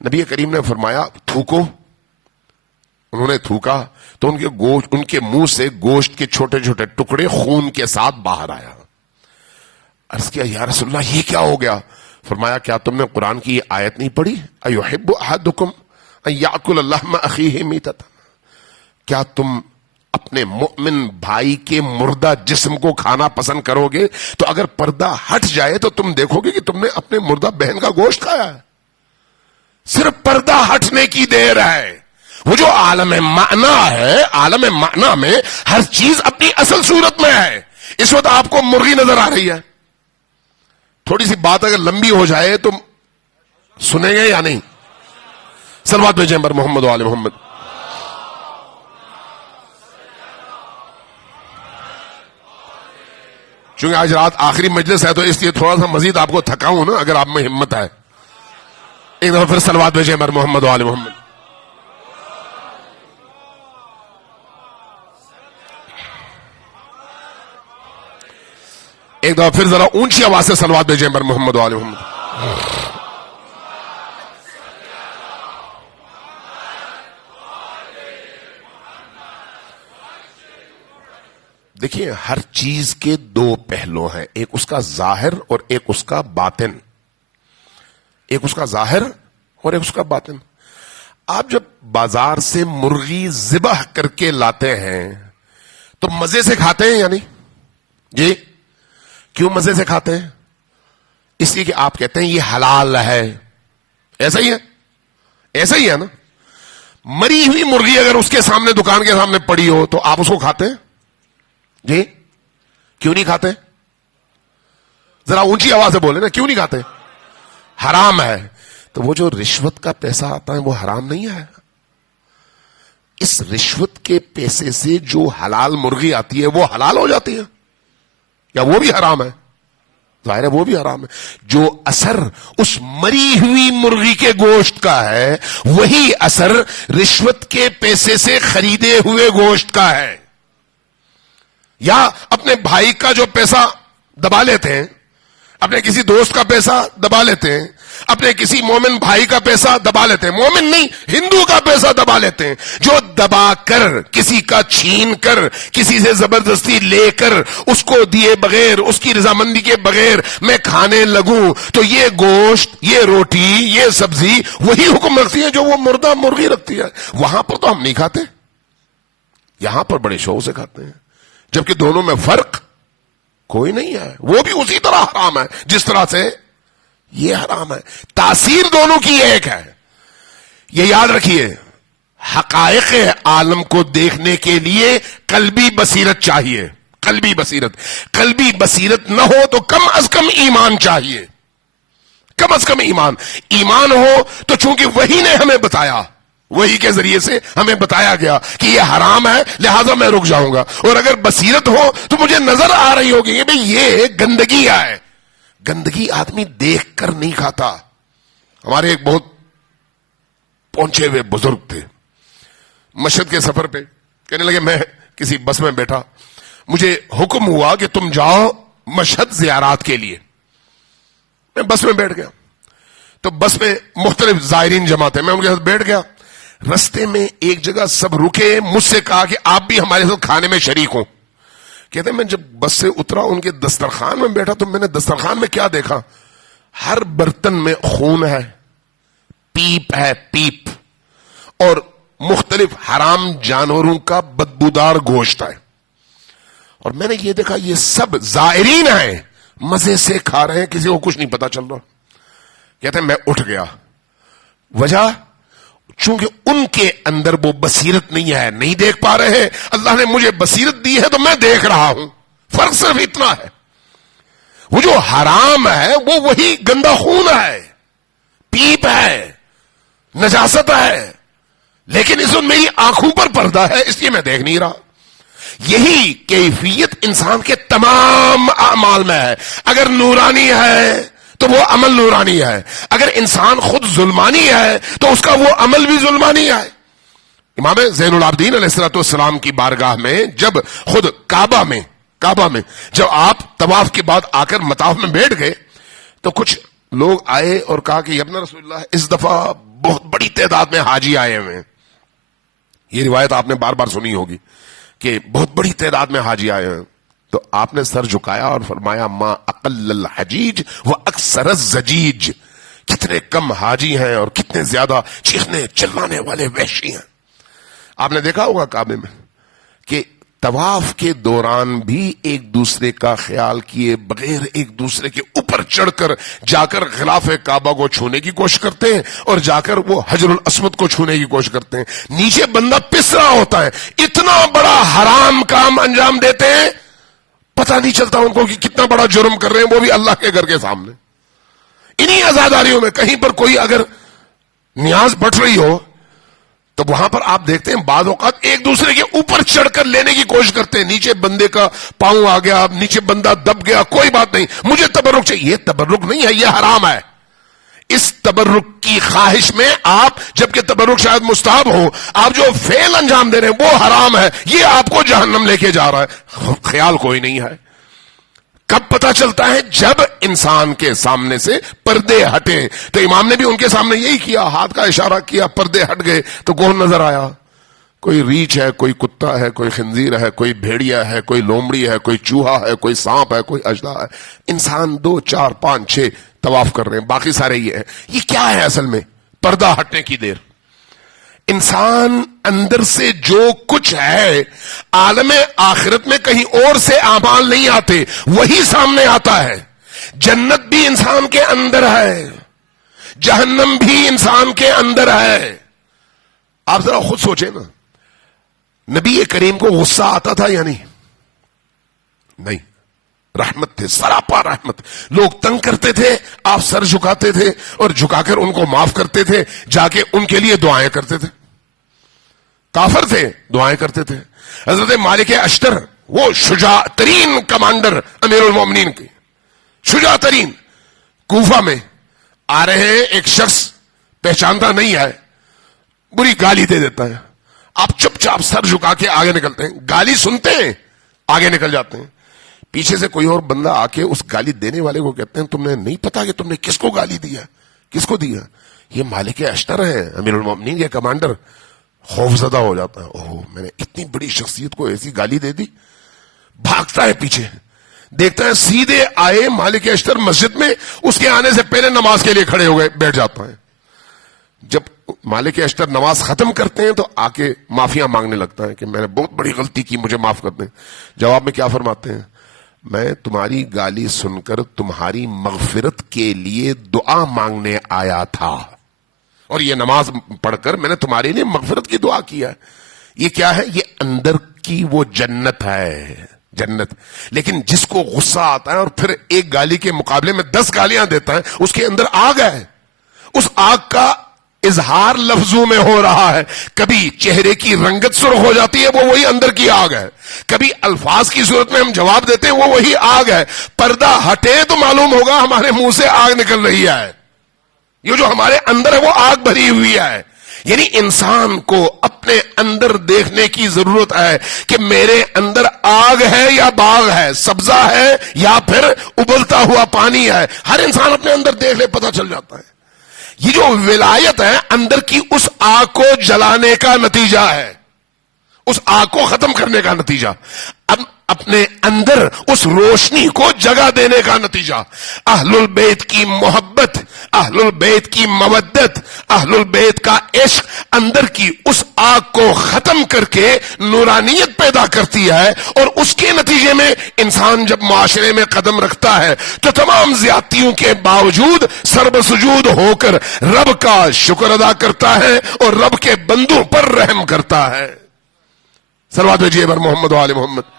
نبی کریم نے فرمایا تھوکو. انہوں نے تھوکا تو ان کے منہ سے گوشت کے چھوٹے چھوٹے ٹکڑے خون کے ساتھ باہر آیا. عرض کیا یا رسول اللہ یہ کیا ہو گیا؟ فرمایا کیا تم نے قرآن کی یہ آیت نہیں پڑھی؟ ایحب احدکم ان یاکل لحم اخیہ میتۃ، کیا تم اپنے مؤمن بھائی کے مردہ جسم کو کھانا پسند کرو گے؟ تو اگر پردہ ہٹ جائے تو تم دیکھو گے کہ تم نے اپنے مردہ بہن کا گوشت کھایا ہے. صرف پردہ ہٹنے کی دیر ہے. وہ جو عالم معنی ہے، عالم معنی میں ہر چیز اپنی اصل صورت میں ہے. اس وقت آپ کو مرغی نظر آ رہی ہے، تھوڑی سی بات اگر لمبی ہو جائے تو سنیں گے یا نہیں؟ صلوات بھیجیں بر محمد و آل محمد. چونکہ آج رات آخری مجلس ہے تو اس لیے تھوڑا سا مزید آپ کو تھکاؤں نا، اگر آپ میں ہمت ہے ایک دفعہ پھر صلوات بھیجیں بر محمد و آل محمد. ایک دفعہ پھر ذرا اونچی آواز سے صلوات بھیجیں بر محمد و آل محمد. دیکھیے ہر چیز کے دو پہلو ہیں، ایک اس کا ظاہر اور ایک اس کا باطن. ایک اس کا ظاہر اور ایک اس کا باطن. آپ جب بازار سے مرغی ذبح کر کے لاتے ہیں تو مزے سے کھاتے ہیں یا نہیں؟ جی کیوں مزے سے کھاتے ہیں؟ اس لیے کہ آپ کہتے ہیں یہ حلال ہے. ایسا ہی ہے، ایسا ہی ہے نا. مری ہوئی مرغی اگر اس کے سامنے دکان کے سامنے پڑی ہو تو آپ اس کو کھاتے ہیں؟ جی کیوں نہیں کھاتے؟ ذرا اونچی آواز سے بولے نا، کیوں نہیں کھاتے؟ حرام ہے. تو وہ جو رشوت کا پیسہ آتا ہے وہ حرام نہیں ہے؟ اس رشوت کے پیسے سے جو حلال مرغی آتی ہے وہ حلال ہو جاتی ہے یا وہ بھی حرام ہے؟ ظاہر ہے وہ بھی حرام ہے. جو اثر اس مری ہوئی مرغی کے گوشت کا ہے وہی اثر رشوت کے پیسے سے خریدے ہوئے گوشت کا ہے. یا اپنے بھائی کا جو پیسہ دبا لیتے ہیں، اپنے کسی دوست کا پیسہ دبا لیتے ہیں، اپنے کسی مومن بھائی کا پیسہ دبا لیتے ہیں، مومن نہیں ہندو کا پیسہ دبا لیتے ہیں، جو دبا کر کسی کا چھین کر کسی سے زبردستی لے کر اس کو دیے بغیر اس کی رضامندی کے بغیر میں کھانے لگوں تو یہ گوشت، یہ روٹی، یہ سبزی وہی حکم رکھتی ہے جو وہ مردہ مرغی رکھتی ہے. وہاں پر تو ہم نہیں کھاتے، یہاں پر بڑے شوق سے کھاتے ہیں، جبکہ دونوں میں فرق کوئی نہیں ہے. وہ بھی اسی طرح حرام ہے جس طرح سے یہ حرام ہے. تاثیر دونوں کی ایک ہے. یہ یاد رکھیے، حقائق عالم کو دیکھنے کے لیے قلبی بصیرت چاہیے. قلبی بصیرت، قلبی بصیرت نہ ہو تو کم از کم ایمان چاہیے. کم از کم ایمان ہو تو چونکہ وہی نے ہمیں بتایا، وہی کے ذریعے سے ہمیں بتایا گیا کہ یہ حرام ہے لہذا میں رک جاؤں گا. اور اگر بصیرت ہو تو مجھے نظر آ رہی ہوگی کہ بھئی یہ گندگی ہے. گندگی آدمی دیکھ کر نہیں کھاتا. ہمارے ایک بہت پہنچے ہوئے بزرگ تھے، مشہد کے سفر پہ کہنے لگے میں کسی بس میں بیٹھا، مجھے حکم ہوا کہ تم جاؤ مشہد زیارات کے لیے. میں بس میں بیٹھ گیا تو بس میں مختلف زائرین جمع تھے، میں ان کے ساتھ بیٹھ گیا. رستے میں ایک جگہ سب رکے، مجھ سے کہا کہ آپ بھی ہمارے ساتھ کھانے میں شریک ہوں. کہتے ہیں میں جب بس سے اترا ان کے دسترخوان میں بیٹھا تو میں نے دسترخوان میں کیا دیکھا، ہر برتن میں خون ہے، پیپ ہے، پیپ، اور مختلف حرام جانوروں کا بدبودار گوشت ہے. اور میں نے یہ دیکھا یہ سب زائرین ہیں، مزے سے کھا رہے ہیں، کسی کو کچھ نہیں پتا چل رہا. کہتے ہیں میں اٹھ گیا. وجہ چونکہ ان کے اندر وہ بصیرت نہیں ہے، نہیں دیکھ پا رہے ہیں. اللہ نے مجھے بصیرت دی ہے تو میں دیکھ رہا ہوں. فرق صرف اتنا ہے. وہ جو حرام ہے وہ وہی گندا خون ہے، پیپ ہے، نجاست ہے، لیکن اس وقت میری آنکھوں پر پردہ ہے اس لیے میں دیکھ نہیں رہا. یہی کیفیت انسان کے تمام اعمال میں ہے. اگر نورانی ہے تو وہ عمل نورانی ہے، اگر انسان خود ظلمانی ہے تو اس کا وہ عمل بھی ظلمانی ہے. امام زین العابدین علیہ السلام کی بارگاہ میں جب خود کعبہ میں جب آپ طواف کے بعد آ کر مطاف میں بیٹھ گئے تو کچھ لوگ آئے اور کہا کہ ابن رسول اللہ اس دفعہ بہت بڑی تعداد میں حاجی آئے ہوئے ہیں. یہ روایت آپ نے بار بار سنی ہوگی کہ بہت بڑی تعداد میں حاجی آئے ہیں. تو آپ نے سر جھکایا اور فرمایا ما اقل الحجیج و اکثر الزجیج، کتنے کم حاجی ہیں اور کتنے زیادہ چیخنے چلانے والے وحشی ہیں. آپ نے دیکھا ہوگا کعبے میں کہ طواف کے دوران بھی ایک دوسرے کا خیال کیے بغیر ایک دوسرے کے اوپر چڑھ کر جا کر غلاف کعبہ کو چھونے کی کوشش کرتے ہیں اور جا کر وہ حجر الاسود کو چھونے کی کوشش کرتے ہیں. نیچے بندہ پس رہا ہوتا ہے، اتنا بڑا حرام کام انجام دیتے ہیں، پتہ نہیں چلتا ان کو کہ کتنا بڑا جرم کر رہے ہیں، وہ بھی اللہ کے گھر کے سامنے. انہی عزاداریوں میں کہیں پر کوئی اگر نیاز بٹ رہی ہو تو وہاں پر آپ دیکھتے ہیں بعض اوقات ایک دوسرے کے اوپر چڑھ کر لینے کی کوشش کرتے ہیں. نیچے بندے کا پاؤں آ گیا, نیچے بندہ دب گیا, کوئی بات نہیں, مجھے تبرک چاہیے. یہ تبرک نہیں ہے, یہ حرام ہے. اس تبرک کی خواہش میں آپ, جبکہ تبرک شاید مستحب ہو, آپ جو فعل انجام دے رہے ہیں وہ حرام ہے. یہ آپ کو جہنم لے کے جا رہا ہے. خیال کوئی نہیں ہے. کب پتا چلتا ہے؟ جب انسان کے سامنے سے پردے ہٹے. تو امام نے بھی ان کے سامنے یہی کیا, ہاتھ کا اشارہ کیا, پردے ہٹ گئے تو کون نظر آیا؟ کوئی ریچھ ہے, کوئی کتا ہے, کوئی خنزیر ہے, کوئی بھیڑیا ہے, کوئی لومڑی ہے, کوئی چوہا ہے, کوئی سانپ ہے, کوئی اژدہا ہے. انسان 2 4 5 6 طواف کر رہے ہیں, باقی سارے یہ ہیں. یہ کیا ہے اصل میں؟ پردہ ہٹنے کی دیر. انسان اندر سے جو کچھ ہے عالم آخرت میں کہیں اور سے اعمال نہیں آتے, وہی سامنے آتا ہے. جنت بھی انسان کے اندر ہے, جہنم بھی انسان کے اندر ہے. آپ ذرا خود سوچیں نا, نبی کریم کو غصہ آتا تھا یا نہیں؟ نہیں. رحمت تھے, سراپا رحمت. لوگ تنگ کرتے تھے, آپ سر جھکاتے تھے اور جھکا کر ان کو معاف کرتے تھے, جا کے ان کے لیے دعائیں کرتے تھے. کافر تھے, دعائیں کرتے تھے. حضرت مالک اشتر, وہ شجاع ترین کمانڈر امیر المومنین کی, شجاع ترین, کوفہ میں آ رہے ہیں, ایک شخص پہچانتا نہیں ہے, بری گالی دے دیتا ہے. آپ چپ چاپ سر جھکا کے آگے نکلتے ہیں, گالی سنتے ہیں, آگے نکل جاتے ہیں. پیچھے سے کوئی اور بندہ آ کے اس گالی دینے والے کو کہتے ہیں, تم نے نہیں پتا کہ تم نے کس کو گالی دیا؟ کس کو دیا؟ یہ مالک اشتر ہے, امیر المومنین کے کمانڈر. خوف زدہ ہو جاتا ہے, اوہ میں نے اتنی بڑی شخصیت کو ایسی گالی دے دی. بھاگتا ہے پیچھے, دیکھتا ہے سیدھے آئے مالک اشتر مسجد میں, اس کے آنے سے پہلے نماز کے لیے کھڑے ہو گئے, بیٹھ جاتا ہے. جب مالک اشتر نماز ختم کرتے ہیں تو آ کے معافیاں مانگنے لگتا ہے کہ میں نے بہت بڑی غلطی کی, مجھے معاف کر دیں. جواب میں کیا فرماتے ہیں؟ میں تمہاری گالی سن کر تمہاری مغفرت کے لیے دعا مانگنے آیا تھا, اور یہ نماز پڑھ کر میں نے تمہارے لیے مغفرت کی دعا کیا. یہ کیا ہے؟ یہ اندر کی وہ جنت ہے, جنت. لیکن جس کو غصہ آتا ہے اور پھر ایک گالی کے مقابلے میں 10 گالیاں دیتا ہے, اس کے اندر آگ ہے. اس آگ کا اظہار لفظوں میں ہو رہا ہے. کبھی چہرے کی رنگت سرخ ہو جاتی ہے, وہ وہی اندر کی آگ ہے. کبھی الفاظ کی صورت میں ہم جواب دیتے ہیں, وہ وہی آگ ہے. پردہ ہٹے تو معلوم ہوگا ہمارے منہ سے آگ نکل رہی ہے. یہ جو ہمارے اندر ہے وہ آگ بھری ہوئی ہے. یعنی انسان کو اپنے اندر دیکھنے کی ضرورت ہے کہ میرے اندر آگ ہے یا باغ ہے, سبزہ ہے یا پھر ابلتا ہوا پانی ہے. ہر انسان اپنے اندر دیکھ لے, پتہ چل جاتا ہے. یہ جو ولایت ہے اندر کی, اس آگ کو جلانے کا نتیجہ ہے, اس آگ کو ختم کرنے کا نتیجہ. اب اپنے اندر اس روشنی کو جگہ دینے کا نتیجہ. اہل البیت کی محبت, اہل البیت کی مودت, اہل البیت کا عشق اندر کی اس آگ کو ختم کر کے نورانیت پیدا کرتی ہے, اور اس کے نتیجے میں انسان جب معاشرے میں قدم رکھتا ہے تو تمام زیادتیوں کے باوجود سربسجود ہو کر رب کا شکر ادا کرتا ہے اور رب کے بندوں پر رحم کرتا ہے. صلوات بھیجیے بر محمد و آل محمد.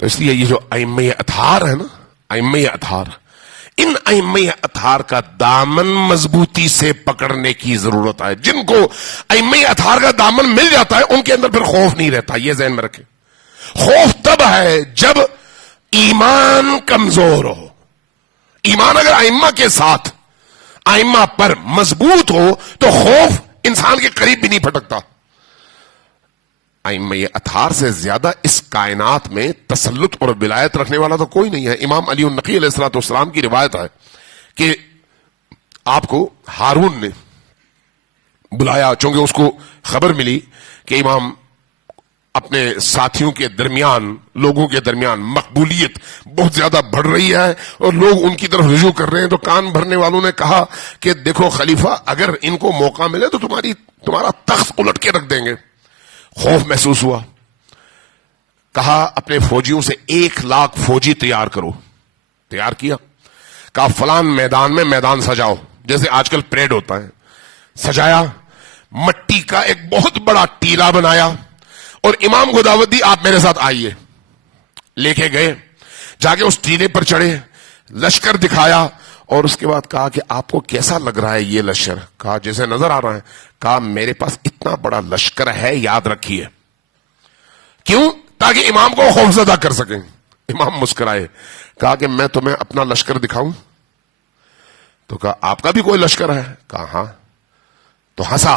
تو اس لیے یہ جو ائمہ اطہار ہے نا, ائمہ اطہار, ان ائمہ اطہار کا دامن مضبوطی سے پکڑنے کی ضرورت ہے. جن کو ائمہ اطہار کا دامن مل جاتا ہے ان کے اندر پھر خوف نہیں رہتا. یہ ذہن میں رکھیں, خوف تب ہے جب ایمان کمزور ہو. ایمان اگر ائمہ کے ساتھ, ائمہ پر مضبوط ہو تو خوف انسان کے قریب بھی نہیں پھٹکتا. ائمہ اطہار سے زیادہ اس کائنات میں تسلط اور ولایت رکھنے والا تو کوئی نہیں ہے. امام علی النقی علیہ الصلوۃ والسلام کی روایت ہے کہ آپ کو ہارون نے بلایا, چونکہ اس کو خبر ملی کہ امام اپنے ساتھیوں کے درمیان, لوگوں کے درمیان مقبولیت بہت زیادہ بڑھ رہی ہے اور لوگ ان کی طرف رجوع کر رہے ہیں. تو کان بھرنے والوں نے کہا کہ دیکھو خلیفہ, اگر ان کو موقع ملے تو تمہارا تخت الٹ کے رکھ دیں گے. خوف محسوس ہوا, کہا اپنے فوجیوں سے 1,00,000 فوجی تیار کرو. تیار کیا, کہا فلان میدان میں میدان سجاؤ, جیسے آج کل پریڈ ہوتا ہے. سجایا, مٹی کا ایک بہت بڑا ٹیلا بنایا اور امام کو دعوت دی, آپ میرے ساتھ آئیے. لے کے گئے. جا کے اس ٹیلے پر چڑھے, لشکر دکھایا, اور اس کے بعد کہا کہ آپ کو کیسا لگ رہا ہے یہ لشکر؟ کہا جیسے نظر آ رہا ہے. کہا میرے پاس اتنا بڑا لشکر ہے, یاد رکھیے. کیوں؟ تاکہ امام کو خوفزدہ کر سکیں. امام مسکرائے, کہا کہ میں تمہیں اپنا لشکر دکھاؤں؟ تو کہا آپ کا بھی کوئی لشکر ہے؟ کہا ہاں. تو ہنسا,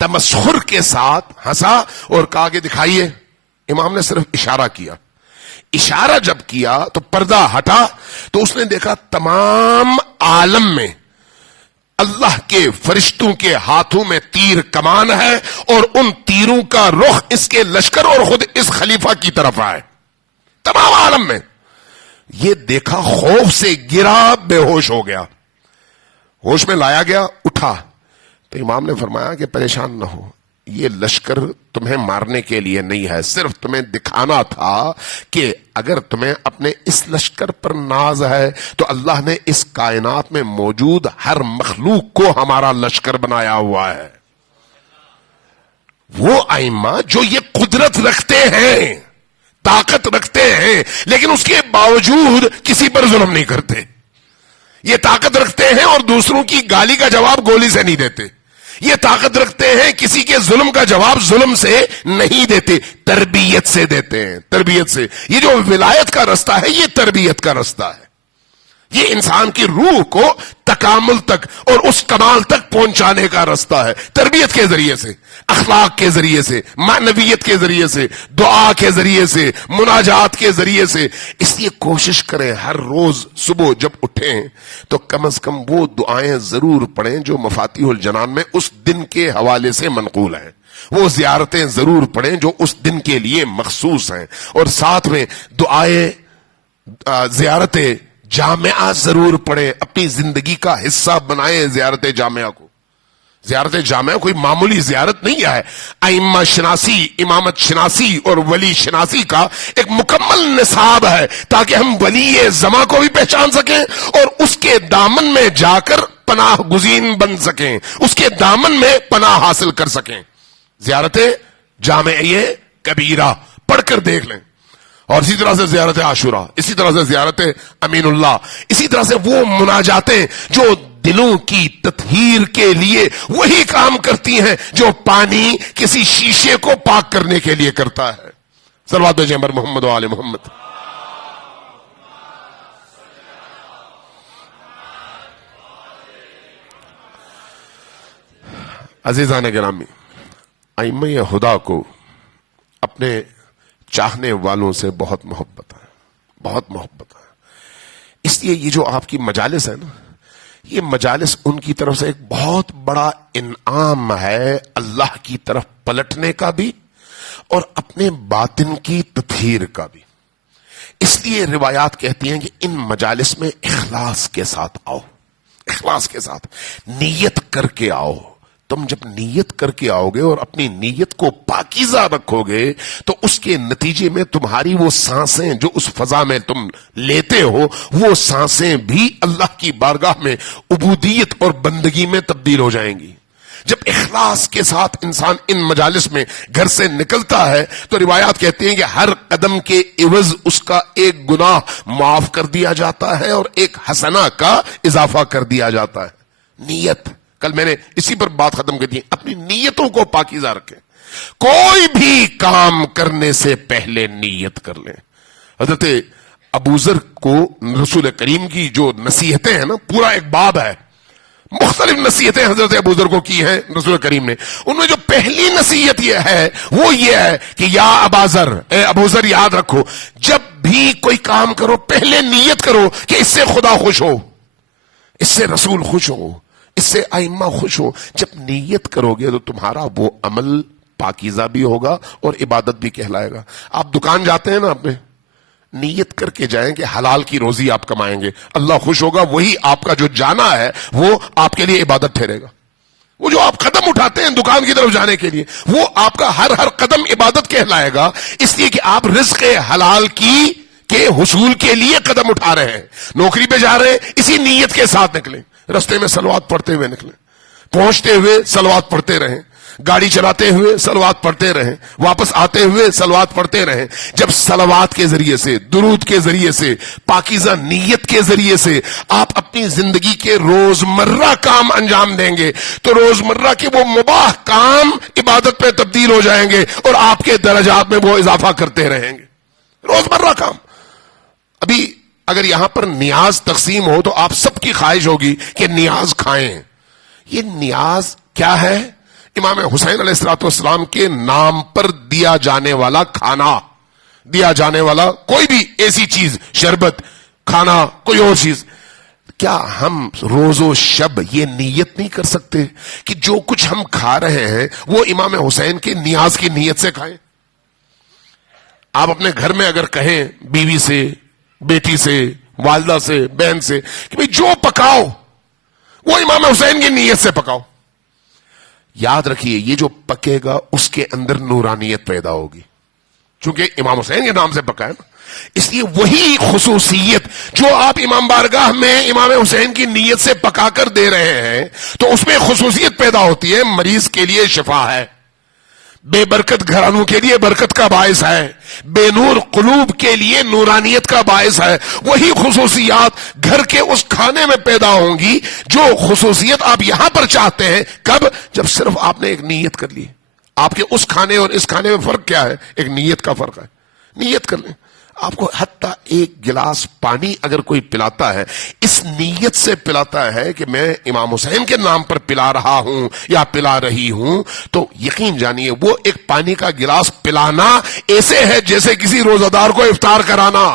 تمسخر کے ساتھ ہنسا اور کہا کہ دکھائیے. امام نے صرف اشارہ کیا. اشارہ جب کیا تو پردہ ہٹا, تو اس نے دیکھا تمام عالم میں اللہ کے فرشتوں کے ہاتھوں میں تیر کمان ہے, اور ان تیروں کا رخ اس کے لشکر اور خود اس خلیفہ کی طرف آئے, تمام عالم میں. یہ دیکھا, خوف سے گرا, بے ہوش ہو گیا. ہوش میں لایا گیا, اٹھا, تو امام نے فرمایا کہ پریشان نہ ہو, یہ لشکر تمہیں مارنے کے لیے نہیں ہے, صرف تمہیں دکھانا تھا کہ اگر تمہیں اپنے اس لشکر پر ناز ہے تو اللہ نے اس کائنات میں موجود ہر مخلوق کو ہمارا لشکر بنایا ہوا ہے. وہ ائمہ جو یہ قدرت رکھتے ہیں, طاقت رکھتے ہیں, لیکن اس کے باوجود کسی پر ظلم نہیں کرتے. یہ طاقت رکھتے ہیں اور دوسروں کی گالی کا جواب گولی سے نہیں دیتے. یہ طاقت رکھتے ہیں, کسی کے ظلم کا جواب ظلم سے نہیں دیتے, تربیت سے دیتے ہیں, تربیت سے. یہ جو ولایت کا رستہ ہے, یہ تربیت کا رستہ ہے. یہ انسان کی روح کو تکامل تک اور اس کمال تک پہنچانے کا رستہ ہے, تربیت کے ذریعے سے, اخلاق کے ذریعے سے, معنویت کے ذریعے سے, دعا کے ذریعے سے, مناجات کے ذریعے سے. اس لیے کوشش کریں ہر روز صبح جب اٹھیں تو کم از کم وہ دعائیں ضرور پڑھیں جو مفاتیح الجنان میں اس دن کے حوالے سے منقول ہیں. وہ زیارتیں ضرور پڑھیں جو اس دن کے لیے مخصوص ہیں, اور ساتھ میں دعائیں, زیارتیں جامعہ ضرور پڑھیں. اپنی زندگی کا حصہ بنائیں زیارت جامعہ کو. زیارت جامعہ کوئی معمولی زیارت نہیں ہے. ائمہ شناسی, امامت شناسی اور ولی شناسی کا ایک مکمل نصاب ہے, تاکہ ہم ولی زماں کو بھی پہچان سکیں اور اس کے دامن میں جا کر پناہ گزین بن سکیں, اس کے دامن میں پناہ حاصل کر سکیں. زیارت جامعہ کبیرہ پڑھ کر دیکھ لیں. اور اسی طرح سے زیارت عاشورہ, اسی طرح سے زیارت امین اللہ, اسی طرح سے وہ مناجاتیں جو دلوں کی تطہیر کے لیے وہی کام کرتی ہیں جو پانی کسی شیشے کو پاک کرنے کے لیے کرتا ہے. صلوات بھیجیں بر محمد و آل محمد. عزیزان گرامی, ائمہ خدا کو اپنے چاہنے والوں سے بہت محبت ہے, بہت محبت ہے. اس لیے یہ جو آپ کی مجالس ہے نا, یہ مجالس ان کی طرف سے ایک بہت بڑا انعام ہے, اللہ کی طرف پلٹنے کا بھی اور اپنے باطن کی تطہیر کا بھی. اس لیے روایات کہتی ہیں کہ ان مجالس میں اخلاص کے ساتھ آؤ, اخلاص کے ساتھ نیت کر کے آؤ. تم جب نیت کر کے آؤ گے اور اپنی نیت کو پاکیزہ رکھو گے تو اس کے نتیجے میں تمہاری وہ سانسیں جو اس فضا میں تم لیتے ہو, وہ سانسیں بھی اللہ کی بارگاہ میں عبودیت اور بندگی میں تبدیل ہو جائیں گی. جب اخلاص کے ساتھ انسان ان مجالس میں گھر سے نکلتا ہے تو روایات کہتی ہیں کہ ہر قدم کے عوض اس کا ایک گناہ معاف کر دیا جاتا ہے اور ایک حسنہ کا اضافہ کر دیا جاتا ہے. نیت, کل میں نے اسی پر بات ختم کر دی, اپنی نیتوں کو پاکیزہ رکھیں. کوئی بھی کام کرنے سے پہلے نیت کر لیں. حضرت ابوذر کو رسول کریم کی جو نصیحتیں ہیں نا, پورا ایک باب ہے, مختلف نصیحتیں حضرت ابوذر کو کی ہیں رسول کریم نے. ان میں جو پہلی نصیحت یہ ہے وہ یہ ہے کہ یا اباذر, اے ابوذر یاد رکھو, جب بھی کوئی کام کرو پہلے نیت کرو کہ اس سے خدا خوش ہو, اس سے رسول خوش ہو, اس سے ائمہ خوش ہو. جب نیت کرو گے تو تمہارا وہ عمل پاکیزہ بھی ہوگا اور عبادت بھی کہلائے گا. آپ دکان جاتے ہیں نا, آپ نے نیت کر کے جائیں کہ حلال کی روزی آپ کمائیں گے, اللہ خوش ہوگا, وہی آپ کا جو جانا ہے وہ آپ کے لیے عبادت ٹھہرے گا. وہ جو آپ قدم اٹھاتے ہیں دکان کی طرف جانے کے لیے, وہ آپ کا ہر قدم عبادت کہلائے گا, اس لیے کہ آپ رزق حلال کی کے حصول کے لیے قدم اٹھا رہے ہیں. نوکری پہ جا رہے ہیں, اسی نیت کے ساتھ نکلیں. رستے میں صلوات پڑھتے ہوئے نکلیں, پہنچتے ہوئے صلوات پڑھتے رہیں. گاڑی چلاتے ہوئے صلوات پڑھتے رہیں، واپس آتے ہوئے صلوات پڑھتے رہیں۔ جب صلوات کے ذریعے سے، درود کے ذریعے سے، پاکیزہ نیت کے ذریعے سے آپ اپنی زندگی کے روزمرہ کام انجام دیں گے تو روزمرہ کے وہ مباح کام عبادت پہ تبدیل ہو جائیں گے اور آپ کے درجات میں وہ اضافہ کرتے رہیں گے۔ روزمرہ کام۔ ابھی اگر یہاں پر نیاز تقسیم ہو تو آپ سب کی خواہش ہوگی کہ نیاز کھائیں۔ یہ نیاز کیا ہے؟ امام حسین علیہ السلام کے نام پر دیا جانے والا کھانا، دیا جانے والا کوئی بھی ایسی چیز، شربت، کھانا، کوئی اور چیز۔ کیا ہم روز و شب یہ نیت نہیں کر سکتے کہ جو کچھ ہم کھا رہے ہیں وہ امام حسین کے نیاز کی نیت سے کھائیں؟ آپ اپنے گھر میں اگر کہیں بیوی سے، بیٹی سے، والدہ سے، بہن سے کہ بھئی جو پکاؤ وہ امام حسین کی نیت سے پکاؤ، یاد رکھیے یہ جو پکے گا اس کے اندر نورانیت پیدا ہوگی، چونکہ امام حسین کے نام سے پکا ہے نا۔ اس لیے وہی خصوصیت جو آپ امام بارگاہ میں امام حسین کی نیت سے پکا کر دے رہے ہیں تو اس میں خصوصیت پیدا ہوتی ہے، مریض کے لیے شفا ہے، بے برکت گھرانوں کے لیے برکت کا باعث ہے، بے نور قلوب کے لیے نورانیت کا باعث ہے۔ وہی خصوصیات گھر کے اس کھانے میں پیدا ہوں گی جو خصوصیت آپ یہاں پر چاہتے ہیں۔ کب؟ جب صرف آپ نے ایک نیت کر لی۔ آپ کے اس کھانے اور اس کھانے میں فرق کیا ہے؟ ایک نیت کا فرق ہے۔ نیت کر لیں۔ آپ کو حتیٰ ایک گلاس پانی اگر کوئی پلاتا ہے اس نیت سے پلاتا ہے کہ میں امام حسین کے نام پر پلا رہا ہوں یا پلا رہی ہوں، تو یقین جانیے وہ ایک پانی کا گلاس پلانا ایسے ہے جیسے کسی روزہ دار کو افطار کرانا،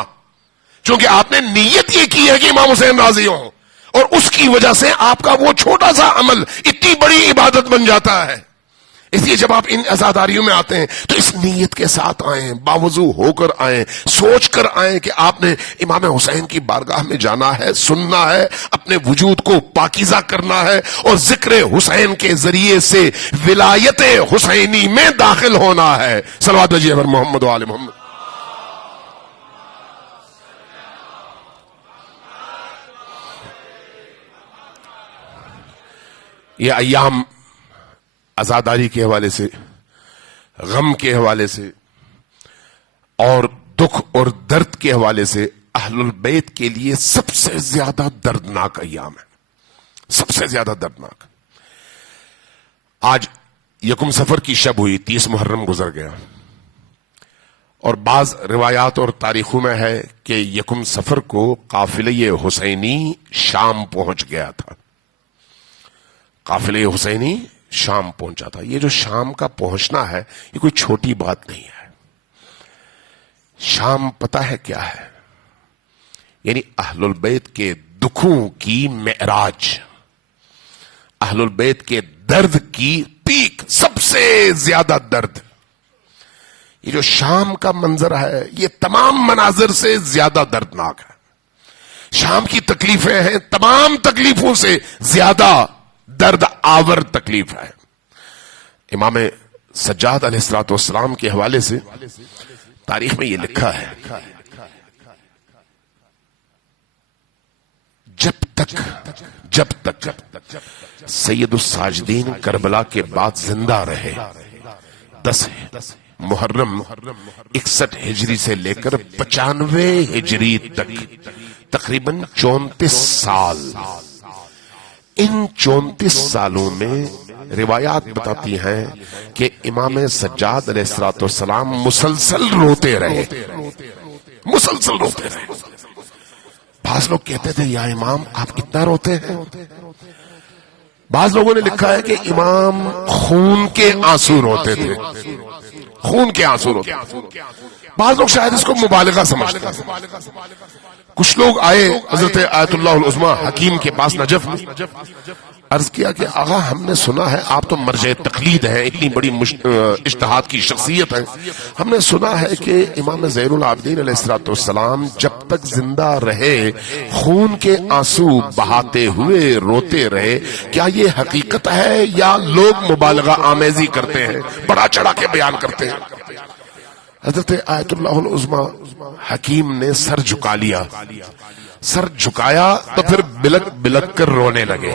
چونکہ آپ نے نیت یہ کی ہے کہ امام حسین راضی ہوں، اور اس کی وجہ سے آپ کا وہ چھوٹا سا عمل اتنی بڑی عبادت بن جاتا ہے۔ اس لیے جب آپ ان عزاداریوں میں آتے ہیں تو اس نیت کے ساتھ آئیں، باوضو ہو کر آئیں، سوچ کر آئیں کہ آپ نے امام حسین کی بارگاہ میں جانا ہے، سننا ہے، اپنے وجود کو پاکیزہ کرنا ہے اور ذکر حسین کے ذریعے سے ولایت حسینی میں داخل ہونا ہے۔ صلوات بھیجیے پر محمد و آل محمد۔ یہ ایام عزاداری کے حوالے سے، غم کے حوالے سے اور دکھ اور درد کے حوالے سے اہل البیت کے لیے سب سے زیادہ دردناک ایام ہے، سب سے زیادہ دردناک۔ آج یکم صفر کی شب ہوئی، 30 محرم گزر گیا، اور بعض روایات اور تاریخوں میں ہے کہ یکم صفر کو قافلہ حسینی شام پہنچ گیا تھا، قافلہ حسینی شام پہنچا تھا۔ یہ جو شام کا پہنچنا ہے یہ کوئی چھوٹی بات نہیں ہے۔ شام پتہ ہے کیا ہے؟ یعنی اہل البیت کے دکھوں کی معراج، اہل البیت کے درد کی پیک، سب سے زیادہ درد۔ یہ جو شام کا منظر ہے یہ تمام مناظر سے زیادہ دردناک ہے۔ شام کی تکلیفیں ہیں تمام تکلیفوں سے زیادہ درد آور تکلیف ہے۔ امام سجاد علیہ السلام کے حوالے سے تاریخ میں یہ لکھا ہے، جب تک سید الساجدین کربلا کے بعد زندہ رہے، 10 محرم 61 ہجری سے لے کر 95 ہجری تک، تقریباً 34 سال، ان 34 سالوں میں روایات بتاتی ہیں کہ امام سجاد علیہ السلام مسلسل روتے رہے، مسلسل روتے رہے۔ بعض لوگ کہتے تھے یا امام آپ اتنا روتے ہیں؟ بعض لوگوں نے لکھا ہے کہ امام خون کے آنسو روتے تھے، خون کے آنسو روتے تھے۔ بعض لوگ شاید اس کو مبالغہ سمجھتے ہیں۔ کچھ لوگ آئے حضرت آیت اللہ العظمیٰ حکیم کے پاس نجف میں، عرض کیا کہ آغا ہم نے سنا ہے آپ تو مرجع تقلید ہیں، اتنی بڑی اجتہاد کی شخصیت ہے، ہم نے سنا ہے کہ امام زین العابدین علیہ السلام جب تک زندہ رہے خون کے آنسو بہاتے ہوئے روتے رہے، کیا یہ حقیقت ہے یا لوگ مبالغہ آمیزی کرتے ہیں، بڑا چڑھا کے بیان کرتے ہیں؟ حضرت آیت اللہ العظمیٰ حکیم نے سر جھکا لیا، سر جھکایا تو پھر بلک بلک کر رونے لگے۔